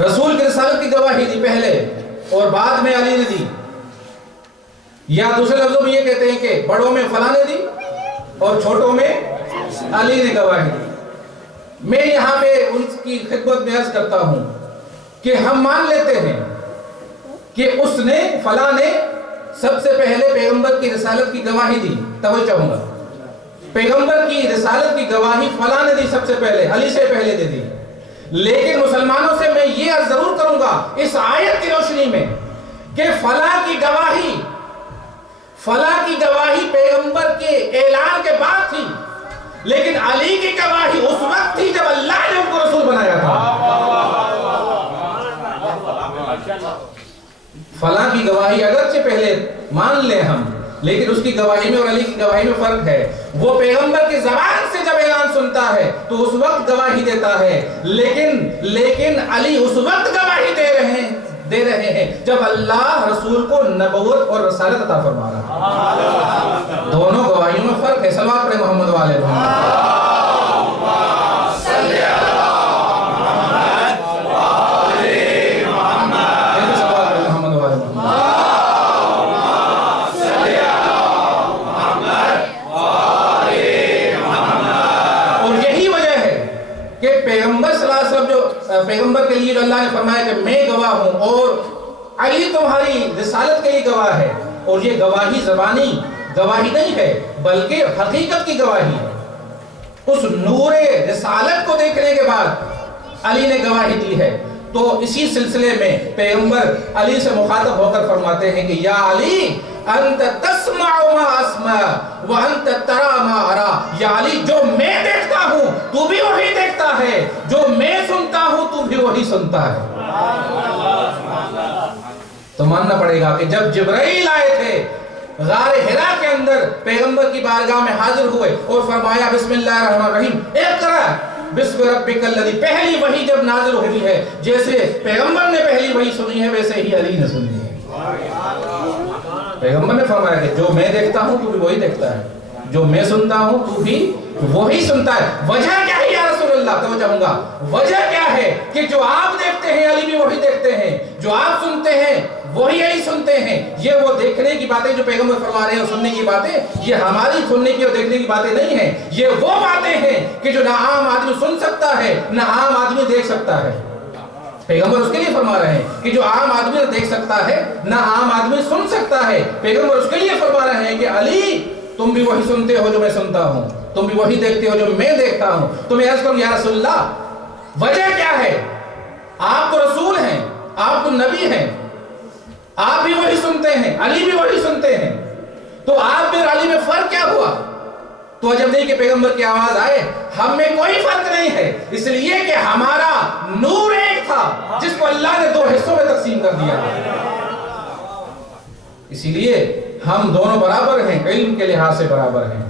رسول کی رسالت کی گواہی دی پہلے اور بعد میں علی نے دی، یا دوسرے لفظوں میں یہ کہتے ہیں کہ بڑوں میں فلاں نے دی اور چھوٹوں میں علی نے گواہی دی۔ میں یہاں پہ ان کی خدمت میں عرض کرتا ہوں کہ ہم مان لیتے ہیں کہ اس نے فلاں نے سب سے پہلے پیغمبر کی رسالت کی گواہی دی، توجہ چاہوں گا، پیغمبر کی رسالت کی گواہی فلاں نے دی سب سے پہلے، علی سے پہلے دے دی، لیکن مسلمانوں سے میں یہ عرض ضرور کروں گا اس آیت کی روشنی میں کہ فلاں کی گواہی پیغمبر کے اعلان کے بعد تھی، لیکن علی کی گواہی اس وقت تھی جب اللہ نے ان کو رسول بنایا تھا۔ فلاں کی گواہی اگرچہ پہلے مان لیں ہم، لیکن اس کی گواہی میں اور علی کی گواہی میں فرق ہے۔ وہ پیغمبر کی زبان سے جب اعلان سنتا ہے تو اس وقت گواہی دیتا ہے، لیکن علی اس وقت گواہی دے رہے ہیں جب اللہ رسول کو نبوت اور رسالت عطا فرما رہا ہے۔ دونوں گواہیوں میں فرق ہے۔ صلوات پڑھیں محمد والے محمد۔ پیغمبر کے لیے جو اللہ نے فرمایا کہ میں گواہ ہوں اور علی تمہاری رسالت کے لیے گواہ ہے، اور یہ گواہی زبانی گواہی نہیں ہے بلکہ حقیقت کی گواہی ہے۔ اس نور رسالت کو دیکھنے کے بعد علی نے گواہی دی ہے۔ تو اسی سلسلے میں پیغمبر علی سے مخاطب ہو کر فرماتے ہیں کہ یا علی انت تسمع ما اسمع وانت ترى ما ارى، یا علی جو میں دیکھتا ہوں تو بھی وہی دیکھتا ہے، جو میں سنتا ہوں تو بھی وہی سنتا ہے۔ تو ماننا پڑے گا کہ جب جبرائیل آئے تھے غار حرا کے اندر پیغمبر کی بارگاہ میں حاضر ہوئے اور فرمایا بسم اللہ الرحمن الرحیم اقرا بسم ربک الذی، پہلی وحی جب نازل ہوئی ہے جیسے پیغمبر نے پہلی وحی سنی ہے ویسے ہی علی نے سنی ہے۔ پیغمبر نے فرمایا کہ جو میں دیکھتا ہوں تو بھی وہی دیکھتا ہے، جو میں سنتا ہوں تو بھی وہی سنتا ہے۔ وجہ کیا ہے یا رسول اللہ؟ توجہ ہوں گا، وجہ کیا ہے کہ جو آپ دیکھتے ہیں علی بھی وہی دیکھتے ہیں، جو آپ سنتے ہیں وہی علی سنتے ہیں۔ یہ وہ دیکھنے کی باتیں جو پیغمبر فرما رہے ہیں اور سننے کی باتیں، یہ ہماری سننے کی اور دیکھنے کی باتیں نہیں ہیں، یہ وہ باتیں ہیں کہ جو نہ عام آدمی سن سکتا ہے نہ عام آدمی دیکھ سکتا ہے۔ پیغمبر اس کے لیے فرما رہے ہیں کہ جو عام آدمی نہ دیکھ سکتا ہے نہ عام آدمی سن سکتا ہے، پیغمبر اس کے لیے فرما رہے ہیں کہ علی تم بھی وہی سنتے ہو جو میں سنتا ہوں، تم بھی وہی دیکھتے ہو جو میں دیکھتا ہوں۔ تو میں عرض کروں یا رسول اللہ وجہ کیا ہے؟ آپ تو رسول ہیں، آپ تو نبی ہیں، آپ بھی وہی سنتے ہیں، علی بھی وہی سنتے ہیں، تو آپ میں علی میں فرق کیا ہوا؟ تو عجب نہیں کہ پیغمبر کی آواز آئے ہم میں کوئی فرق نہیں ہے، اس لیے کہ ہمارا نور ایک تھا جس کو اللہ نے 2 حصوں میں تقسیم کر دیا۔ اسی لیے ہم دونوں برابر ہیں، علم کے لحاظ سے برابر ہیں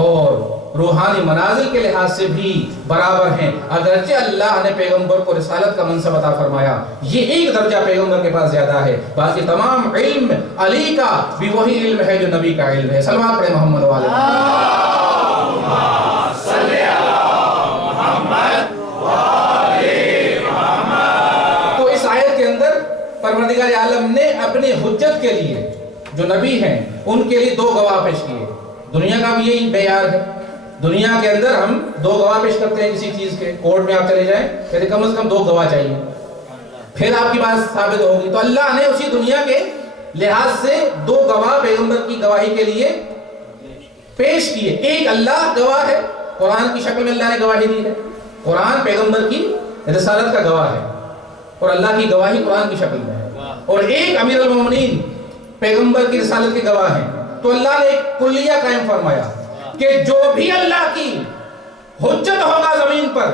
اور روحانی منازل کے لحاظ سے بھی برابر ہیں، اگرچہ اللہ نے پیغمبر کو رسالت کا منصب عطا فرمایا، یہ ایک درجہ پیغمبر کے پاس زیادہ ہے، باقی تمام علم علی کا بھی وہی علم ہے جو نبی کا علم ہے۔ صلوات پڑھیں محمد والے۔ تو اس آیت کے اندر پروردگار عالم نے اپنی حجت کے لیے جو نبی ہیں ان کے لیے 2 گواہ پیش کیے۔ دنیا کا بھی یہی معیار ہے، دنیا کے اندر ہم 2 گواہ پیش کرتے ہیں کسی چیز کے، کورٹ میں آپ چلے جائیں کہتے کم از کم 2 گواہ چاہیے پھر آپ کی بات ثابت ہوگی۔ تو اللہ نے اسی دنیا کے لحاظ سے 2 گواہ پیغمبر کی گواہی کے لیے پیش کیے۔ ایک اللہ گواہ ہے، قرآن کی شکل میں اللہ نے گواہی دی ہے، قرآن پیغمبر کی رسالت کا گواہ ہے اور اللہ کی گواہی قرآن کی شکل میں ہے، اور ایک امیر المومنین پیغمبر کی رسالت کے گواہ ہیں۔ تو اللہ نے ایک کلیہ قائم فرمایا کہ جو بھی اللہ کی حجت ہوگا زمین پر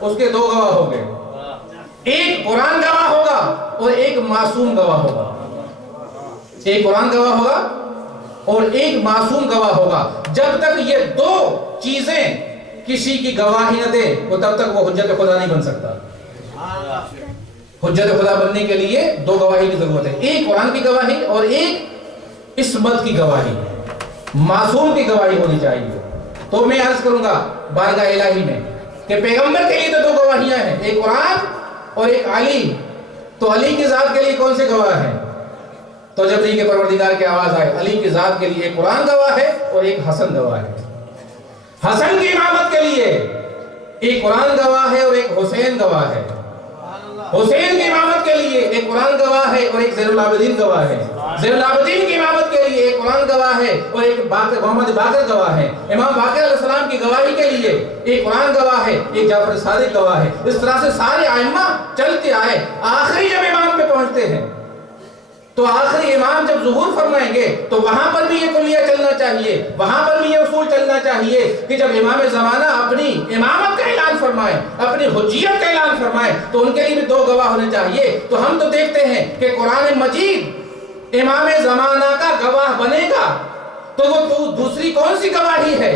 اس کے 2 گواہ ہوں گے، ایک قرآن گواہ ہوگا اور ایک معصوم گواہ ہوگا، ایک قرآن گواہ ہوگا اور ایک معصوم گواہ ہوگا۔ جب تک یہ 2 چیزیں کسی کی گواہی نہ دے وہ تب تک وہ حجت خدا نہیں بن سکتا۔ حجت خدا بننے کے لیے 2 گواہی کی ضرورت ہے، ایک قرآن کی گواہی اور ایک عصمت کی گواہی، معصوم کی گواہی ہونی چاہیے۔ تو میں عرض کروں گا بارگاہ الہی میں کہ پیغمبر کے لیے تو 2 گواہیاں ہیں، ایک قرآن اور ایک علی۔ تو علی کی ذات کے لیے کون سے گواہ ہیں؟ تو جب نہیں کہ پروردگار کی آواز آئے علی کی ذات کے لیے ایک قرآن گواہ ہے اور ایک حسن گواہ ہے۔ حسن کی امامت کے لیے ایک قرآن گواہ ہے اور ایک حسین گواہ ہے، حسین کی امامت کے لیے ایک قرآن گواہ ہے اور ایک زین العابدین گواہ ہے، زین العابدین کی امامت کے لیے ایک قرآن گواہ ہے اور ایک محمد باقر گواہ ہے، امام باقر علیہ السلام کی گواہی کے لیے ایک قرآن گواہ ہے، ایک جعفر صادق گواہ ہے۔ اس طرح سے سارے ائمہ چلتے آئے، آخری جب امام پہ پہنچتے ہیں تو آخری امام جب ظہور فرمائیں گے تو وہاں پر بھی یہ کلیہ چلنا چاہیے، وہاں پر بھی یہ اصول چلنا چاہیے کہ جب امام زمانہ اپنی امامت کا اعلان فرمائے، اپنی حجیت کا اعلان فرمائے تو ان کے لیے بھی 2 گواہ ہونے چاہیے۔ تو ہم تو دیکھتے ہیں کہ قرآن مجید امام زمانہ کا گواہ بنے گا، تو وہ دوسری کون سی گواہی ہے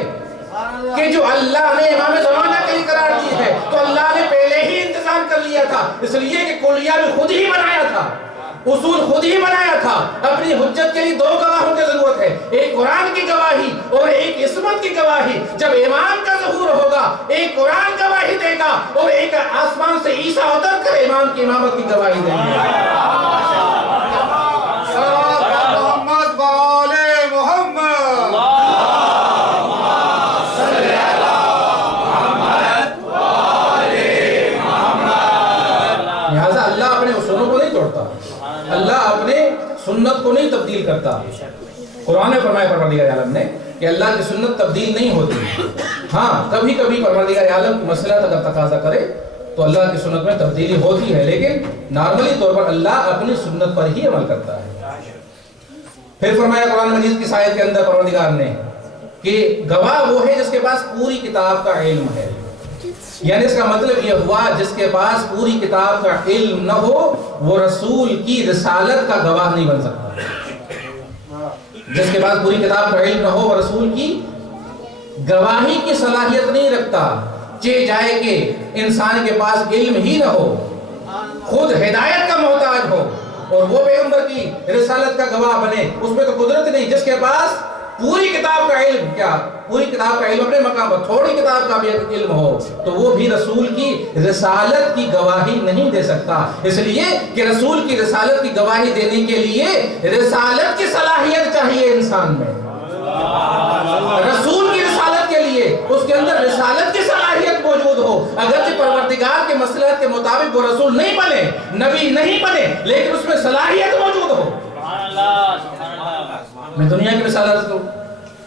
کہ جو اللہ نے امام زمانہ کے لیے قرار دی ہے؟ تو اللہ نے پہلے ہی انتظام کر لیا تھا، اس لیے کہ کلیہ بھی خود ہی بنایا تھا، اصول خود ہی بنایا تھا۔ اپنی حجت کے لیے 2 گواہوں کی ضرورت ہے، ایک قرآن کی گواہی اور ایک عصمت کی گواہی۔ جب امام کا ظہور ہوگا ایک قرآن گواہی دے گا اور ایک آسمان سے عیسیٰ اتر کر امام کی امامت کی گواہی دے گا۔ لہٰذا اللہ اپنے اصولوں کو نہیں توڑتا، اللہ اپنے سنت کو نہیں تبدیل کرتا. قرآن میں فرمایا پروردگار عالم نے کہ اللہ کی سنت تبدیل نہیں ہوتی. ہاں کبھی کبھی پروردگار عالم کی مصلحت اگر تقاضا کرے تو اللہ کی سنت میں تبدیلی ہوتی ہے، لیکن نارملی طور پر اللہ اپنی سنت پر ہی عمل کرتا ہے. پھر فرمایا قرآن مجید کی آیت کے اندر پروردگار نے کہ گواہ وہ ہے جس کے پاس پوری کتاب کا علم ہے. یعنی اس کا مطلب یہ ہوا جس کے پاس پوری کتاب کا علم نہ ہو وہ رسول کی رسالت کا گواہ نہیں بن سکتا. جس کے پاس پوری کتاب کا علم نہ ہو وہ رسول کی گواہی کی صلاحیت نہیں رکھتا. چاہے جائے کہ انسان کے پاس علم ہی نہ ہو، خود ہدایت کا محتاج ہو اور وہ پیغمبر کی رسالت کا گواہ بنے، اس میں تو قدرت نہیں. جس کے پاس پوری کتاب کا علم، کیا پوری کتاب کا علم اپنے مقام پر، تھوڑی کتاب کا بھی علم ہو تو وہ بھی رسول کی رسالت کی گواہی نہیں دے سکتا. اس لیے کہ رسول کی رسالت کی گواہی دینے کے لیے رسالت کی صلاحیت چاہیے انسان میں. رسول کی رسالت کے لیے اس کے اندر رسالت کی صلاحیت موجود ہو. اگرچہ پروردگار کے مصلحت کے مطابق وہ رسول نہیں بنے، نبی نہیں بنے، لیکن اس میں صلاحیت موجود ہو. میں دنیا کی مثال عرض کروں.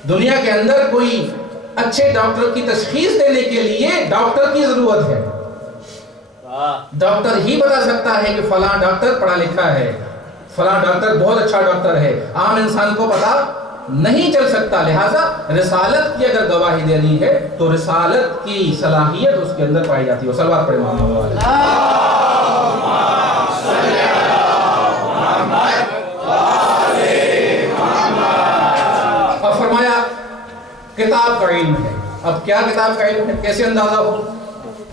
دنیا کے اندر کوئی اچھے ڈاکٹر کی تشخیص دینے کے لیے ڈاکٹر کی ضرورت ہے. ڈاکٹر ہی بتا سکتا ہے کہ فلاں ڈاکٹر پڑھا لکھا ہے، فلاں ڈاکٹر بہت اچھا ڈاکٹر ہے. عام انسان کو پتا نہیں چل سکتا. لہٰذا رسالت کی اگر گواہی دینی ہے تو رسالت کی صلاحیت اس کے اندر پائی جاتی ہے. صلوات پڑھیں محمد. اب فرمایا کتاب کا علم ہے. اب کیا کتاب کا علم ہے، کیسے اندازہ ہو؟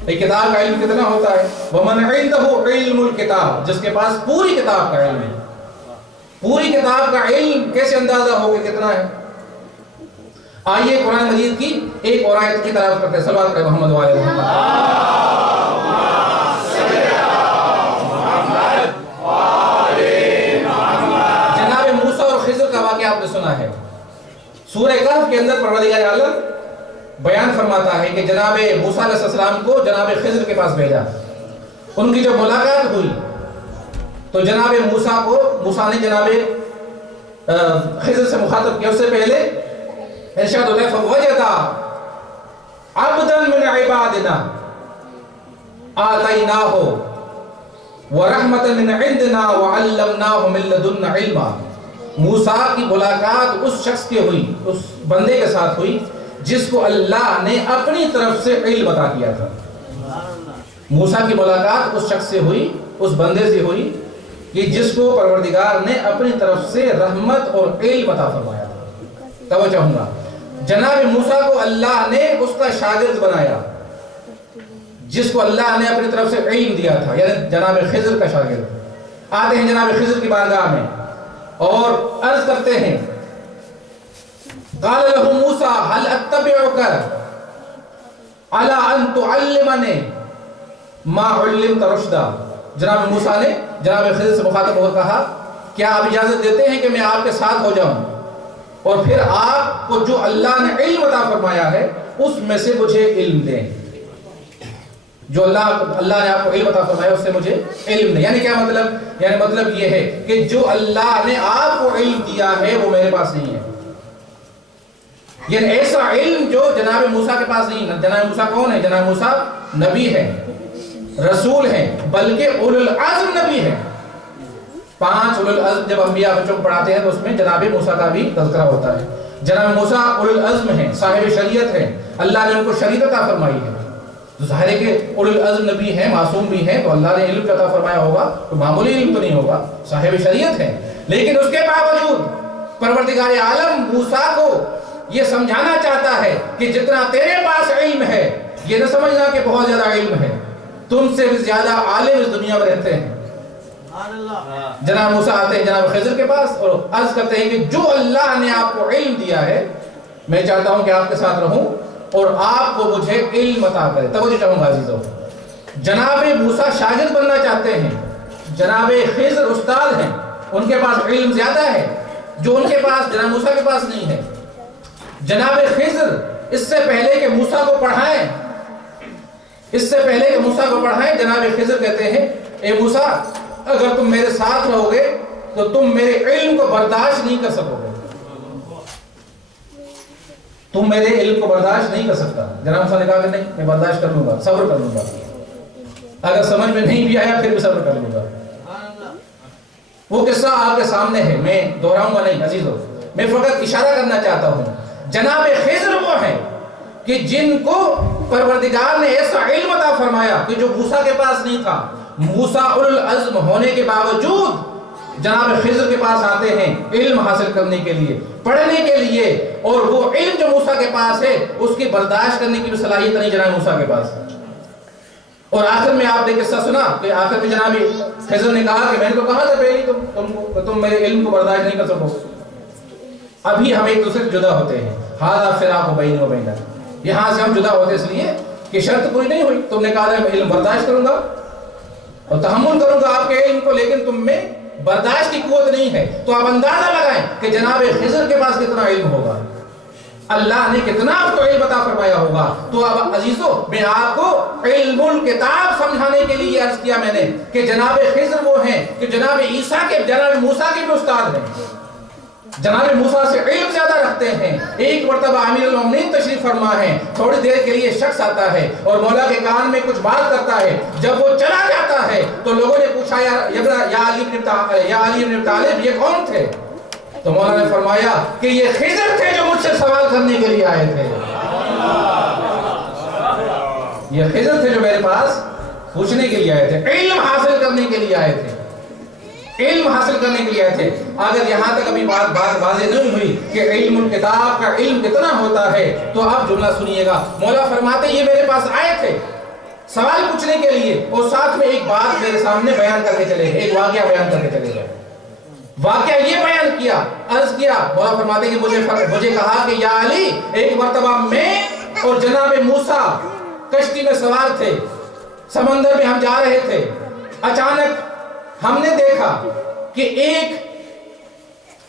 کتاب کا علم کتنا ہوتا ہے؟ وَمَنْ عِنْدَهُ عِلْمُ الْكِتَابِ، جس کے پاس پوری کتاب کا علم ہے. پوری کتاب کا علم کیسے اندازہ ہوگا کتنا ہے؟ آئیے قرآن مجید کی ایک اور آیت کی طرف کرتے ہیں. صلوات پڑھیں محمد وعلی محمد. جناب موسیٰ اور خضر کا واقعہ آپ نے سنا ہے. سورہ کہف کے اندر پروردگار عالم بیان فرماتا ہے کہ جناب موسیٰ علیہ السلام کو جناب خضر کے پاس بھیجا. ان کی جب ملاقات ہوئی تو جناب موسیٰ نے جناب خضر سے مخاطب کیا. اس سے پہلے ارشاد ہوتا ہے فَوَجَدَ عَبْدًا مِنْ عِبَادِنَا آتَيْنَاهُ وَرَحْمَةً مِنْ عِنْدِنَا وَعَلَّمْنَاهُ مِنْ لَدُنَّا عِلْمًا. موسیٰ کی ملاقات اس شخص کے ہوئی، اس بندے کے ساتھ ہوئی جس کو اللہ نے اپنی طرف سے علم عطا کیا تھا. موسیٰ کی ملاقات اس شخص سے ہوئی، اس بندے سے ہوئی کہ جس کو پروردگار نے اپنی طرف سے رحمت اور علم عطا فرمایا تھا. توجہ ہوں گا، جناب موسیٰ کو اللہ نے اس کا شاگرد بنایا، جس کو اللہ نے اپنی طرف سے علم دیا تھا، یعنی جناب خضر کا شاگرد. آتے ہیں جناب خضر کی بارگاہ میں اور عرض کرتے ہیں قال له موسیٰ هل اتبعك على ان تعلمني ما علمت رشدا. جناب موسیٰ نے جناب خضر سے مخاطب ہو کر کہا کیا آپ اجازت دیتے ہیں کہ میں آپ کے ساتھ ہو جاؤں اور پھر آپ کو جو اللہ نے علم عطا فرمایا ہے اس میں سے مجھے علم دیں. جو اللہ نے آپ کو علم عطا فرمایا اس سے مجھے علم دیں. یعنی کیا مطلب؟ یعنی مطلب یہ ہے کہ جو اللہ نے آپ کو علم دیا ہے وہ میرے پاس نہیں ہے. یعنی ایسا علم جو جناب موسیٰ کے پاس نہیں. جناب موسیٰ کون ہے؟ جناب موسیٰ نبی ہے، رسول ہیں، بلکہ اولو العزم نبی ہے. 5 اولو العزم جب انبیاء بچوں کو پڑھاتے ہیں تو اس میں جناب موسیٰ کا بھی تذکرہ ہوتا ہے. جناب موسیٰ اولو العزم ہیں، صاحب شریعت ہیں، اللہ نے ان کو شریعت عطا فرمائی ہے. تو ظاہر ہے کہ اولو العزم نبی ہیں، معصوم بھی ہیں، تو اللہ نے علم عطا فرمایا ہوگا تو معمولی علم تو نہیں ہوگا، صاحب شریعت ہیں. لیکن اس کے باوجود پروردگار عالم موسیٰ کو یہ سمجھانا چاہتا ہے کہ جتنا تیرے پاس علم ہے یہ نہ سمجھنا کہ بہت زیادہ علم ہے، تم سے بھی زیادہ عالم اس دنیا میں رہتے ہیں. جناب موسیٰ آتے ہیں جناب خضر کے پاس اور عرض کرتے ہیں کہ جو اللہ نے آپ کو علم دیا ہے میں چاہتا ہوں کہ آپ کے ساتھ رہوں اور آپ کو مجھے علم عطا کرے. توجہ چاہوں گا عزیزوں، جناب موسیٰ شاگرد بننا چاہتے ہیں، جناب خضر استاد ہیں، ان کے پاس علم زیادہ ہے جو ان کے پاس جناب موسیٰ کے پاس نہیں ہے. جناب خضر اس سے پہلے کہ موسیٰ کو پڑھائیں، جناب خضر کہتے ہیں اے موسیٰ اگر تم میرے ساتھ رہو گے تو تم میرے علم کو برداشت نہیں کر سکو گے. تم میرے علم کو برداشت نہیں کر سکتا. جناب موسیٰ نے کہا کہ نہیں، میں برداشت کر لوں گا، صبر کر لوں گا، اگر سمجھ میں نہیں بھی آیا پھر بھی صبر کر لوں گا. وہ قصہ آپ کے سامنے ہے، میں دہراؤں گا نہیں عزیزو، میں فقط اشارہ کرنا چاہتا ہوں. جناب خضر وہ ہیں کہ جن کو پروردگار نے ایسا علم عطا فرمایا کہ جو موسیٰ کے پاس نہیں تھا. موسیٰ اولو العزم ہونے کے باوجود جناب خضر کے پاس آتے ہیں علم حاصل کرنے کے لیے، پڑھنے کے لیے، اور وہ علم جو موسیٰ کے پاس ہے اس کی برداشت کرنے کی بھی صلاحیت نہیں جناب موسیٰ کے پاس. اور آخر میں آپ نے قصہ سنا کہ آخر میں جناب خضر نے کہا کہ میں نے تو کہا تھا پہلے تم میرے علم کو برداشت نہیں کر سکو. ابھی ہم ایک دوسرے سے جدا ہوتے ہیں. ھذا فراق بینی و بینک، یہاں سے ہم جدا ہوتے اس لیے کہ شرط پوری نہیں ہوئی. تم نے کہا تھا میں علم برداشت کروں گا اور تحمل کروں گا آپ کے علم کو، لیکن تم میں برداشت کی قوت نہیں ہے. تو آپ اندازہ لگائیں کہ جناب خضر کے پاس کتنا علم ہوگا، اللہ نے کتنا آپ کو علم عطا فرمایا ہوگا. تو اب عزیزو میں آپ کو علم الکتاب سمجھانے کے لیے عرض کیا میں نے کہ جناب خضر وہ ہیں کہ جناب موسیٰ کے بھی استاد ہیں، جناب موسیٰ سے علم زیادہ رکھتے ہیں. ایک مرتبہ امیر المومنین تشریف فرما ہے، تھوڑی دیر کے لیے شخص آتا ہے اور مولا کے کان میں کچھ بات کرتا ہے. جب وہ چلا جاتا ہے تو لوگوں نے پوچھا یا علی بن طالب یہ کون تھے؟ تو مولا نے فرمایا کہ یہ خضر تھے جو مجھ سے سوال کرنے کے لیے آئے تھے. یہ خضر تھے جو میرے پاس پوچھنے کے لیے آئے تھے، علم حاصل کرنے کے لیے آئے تھے، علم حاصل کرنے کے لیے آئے تھے. اگر یہاں تک ابھی بات واضح نہیں ہوئی کہ علم الکتاب کا علم کتنا ہوتا ہے تو اب جملہ سنیے گا. مولا فرماتے یہ میرے پاس آئے تھے سوال پوچھنے کے لیے اور ساتھ میں ایک بات میرے سامنے بیان کر کے چلے گئے، ایک واقعہ بیان کر کے چلے گئے. واقعہ یہ بیان کیا، عرض کیا. مولا فرماتے کہ مجھے کہا کہ یا علی ایک مرتبہ میں اور جناب موسیٰ کشتی میں سوار تھے، سمندر میں ہم جا رہے تھے. اچانک ہم نے دیکھا کہ ایک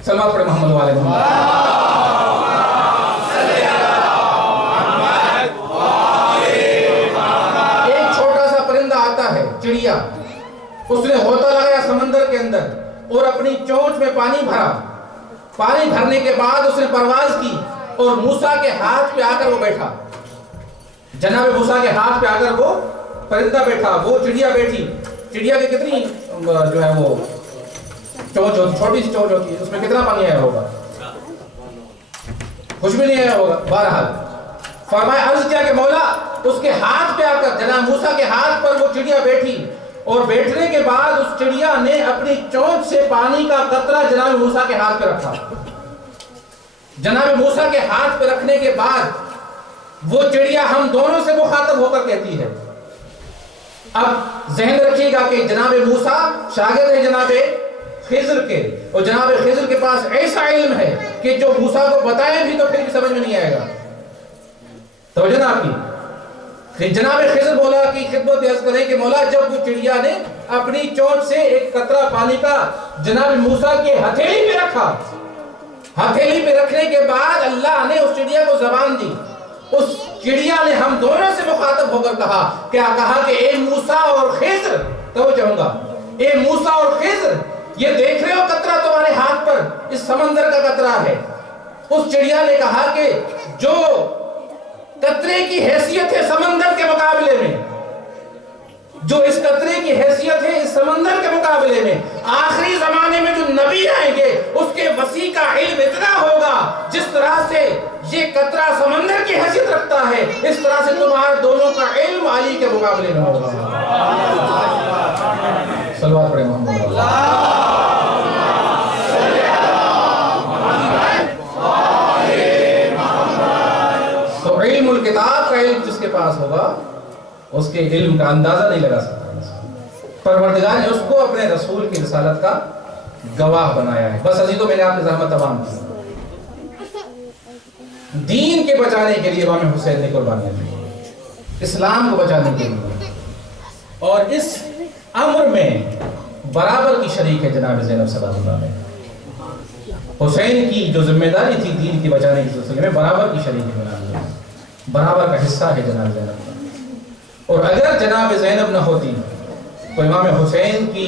سلوات پڑھے محمد والے محمد ایک چھوٹا سا پرندہ آتا ہے، چڑیا. اس نے ہوتا لگایا سمندر کے اندر اور اپنی چونچ میں پانی بھرا. پانی بھرنے کے بعد اس نے پرواز کی اور موسیٰ کے ہاتھ پہ آ کر وہ بیٹھا. جناب موسیٰ کے ہاتھ پہ آ کر وہ پرندہ بیٹھا، وہ چڑیا بیٹھی. چڑیا کی کتنی جو ہے وہ چونچ ہوتی، چھوٹی سی چونچ ہوتی ہے، اس میں کتنا پانی آیا ہوگا؟ کچھ بھی نہیں آیا ہوگا. بہرحال فرمایا عرض کیا کہ مولا اس کے ہاتھ پہ آ کر جناب موسیٰ کے ہاتھ پر وہ چڑیا بیٹھی اور بیٹھنے کے بعد اس چڑیا نے اپنی چونچ سے پانی کا قطرہ جناب موسیٰ کے ہاتھ پہ رکھا. جناب موسیٰ کے ہاتھ پہ رکھنے کے بعد وہ چڑیا ہم دونوں سے مخاطب ہو کر کہتی ہے. اب ذہن رکھیے گا کہ جناب موسیٰ شاگرد ہے جناب خضر کے، اور جناب خضر کے پاس ایسا علم ہے کہ جو موسیٰ کو بتائے بھی تو پھر بھی سمجھ میں نہیں آئے گا. توجہ نہ آپ کی. جناب خضر مولا کی خدمت عرض کریں کہ مولا جب وہ چڑیا نے اپنی چونچ سے ایک قطرہ پانی کا جناب موسیٰ کے ہتھیلی پہ رکھا، ہتھیلی پہ رکھنے کے بعد اللہ نے اس چڑیا کو زبان دی. اس چڑیا نے ہم دونوں سے مخاطب ہو کر کہا کہ اے موسیٰ اور خضر، توجہ ہوں گا، اے موسیٰ اور خضر یہ دیکھ رہے ہو قطرہ تمہارے ہاتھ پر، اس سمندر کا قطرہ ہے. اس چڑیا نے کہا کہ جو قطرے کی حیثیت ہے سمندر کے مقابلے میں، جو اس قطرے کی حیثیت ہے اس سمندر کے مقابلے میں، آخری زمانے میں جو نبی آئیں گے اس کے وسیع کا علم اتنا ہوگا جس طرح سے یہ قطرہ سمندر کی حیثیت رکھتا ہے اس طرح سے تمہارے دونوں کا علم علی کے مقابلے میں ہوگا. صلوات پڑھیں محمد. تو علم الکتاب کا علم جس کے پاس ہوگا اس کے علم کا اندازہ نہیں لگا سکتا. پروردگار نے اس کو اپنے رسول کی رسالت کا گواہ بنایا ہے. بس عزیزو میں نے آپ کی زحمت تمام کی. دین کے بچانے کے لیے امام حسین نے قربانیاں دی، اسلام کو بچانے کے لیے، اور اس امر میں برابر کی شریک ہے جناب زینب صلی اللہ علیہ وسلم. حسین کی جو ذمہ داری تھی دین کی بچانے کے سلسلے میں برابر کی شریک ہے جناب زینب، برابر کا حصہ ہے جناب زینب کا. اور اگر جناب زینب نہ ہوتی تو امام حسین کی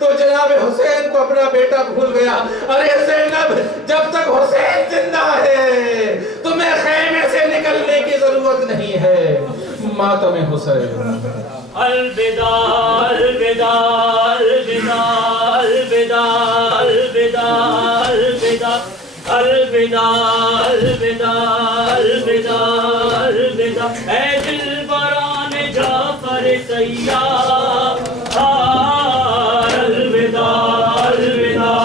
تو جناب حسین کو اپنا بیٹا بھول گیا. ارے زینب جب تک حسین زندہ ہے تمہیں خیمے سے نکلنے کی ضرورت نہیں ہے. ماتم حسین. الوداع الوداع الوداع الوداع الوداع الوداع الوداع الوداع الوداع الوداع اے دلبران جعفر سیار. الوداع الوداع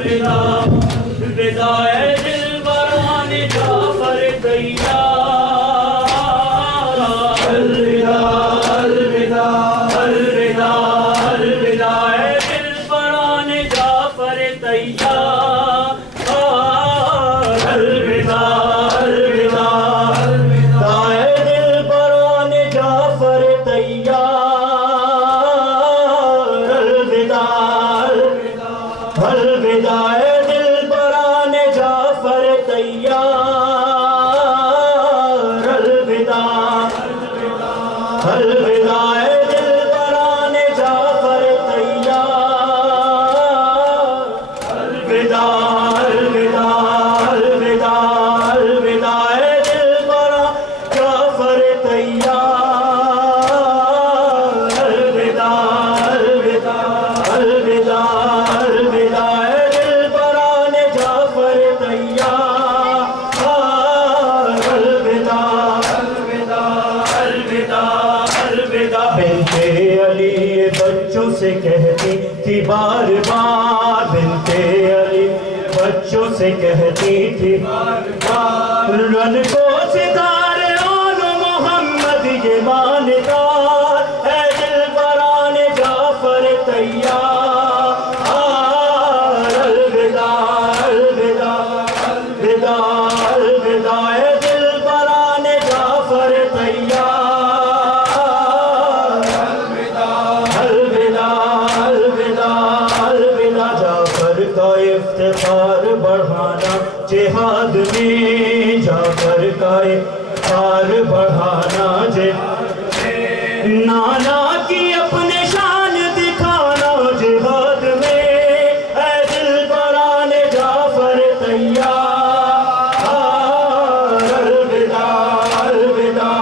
الوداع الوداع اے دلبران جعفر سیار. سے کہتی تھی بار بار بنت علی بچوں سے کہتی تھی بار بار رن کو ستارے آل محمد یہ ماندار اے دلبران جعفر تیار. الوداع الوداع الوداع الوداع اے دلبران جعفر تیار. افتخار بڑھانا جہاد میں جعفر کا افتخار بڑھانا جہاد میں نانا کی اپنے شان دکھانا جہاد میں اے دلبران جعفر تیار. الوداع الوداع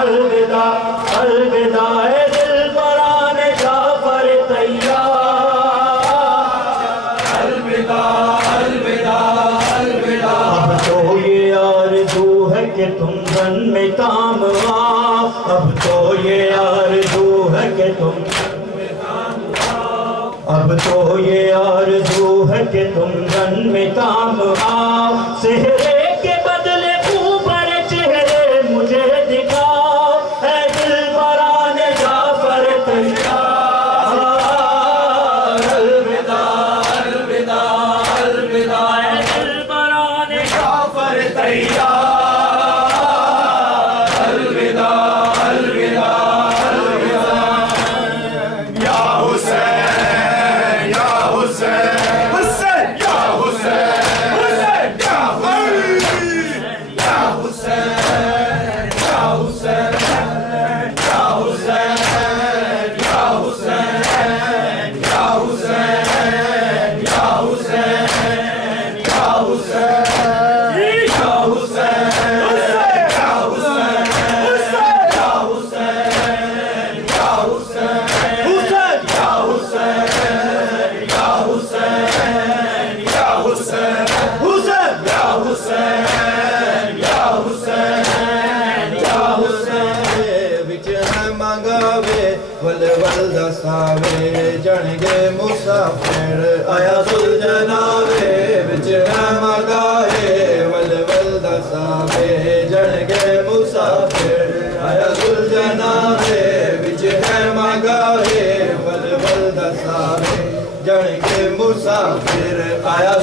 الوداع الوداع اے دلبران جعفر تیار. اب تو یہ آرزو ہے کہ تم رن میں کام آؤ. اب تو یہ آرزو ہے کہ تم اب تو یہ آرزو ہے کہ تم رن میں کام آؤ. چہرے کے بدلے اوپر چہرے مجھے دکھاؤ اے دلبران جعفر تیار. الوداع الوداع الوداع اے دلبران جعفر تیار. الوداع الوداع الوداع یا حسین یا حسین حسین یا حسین حسین یا حسین یا حسین یا حسین یا حسین یا حسین یا حسین یا دساوے جنگے مسافر آیا ذوالجنابے وچ مگاہے ول دساوے جنگے مسافر آیا ذوالجنابے وچ مگاہے ول دساوے جنگے مسافر آیا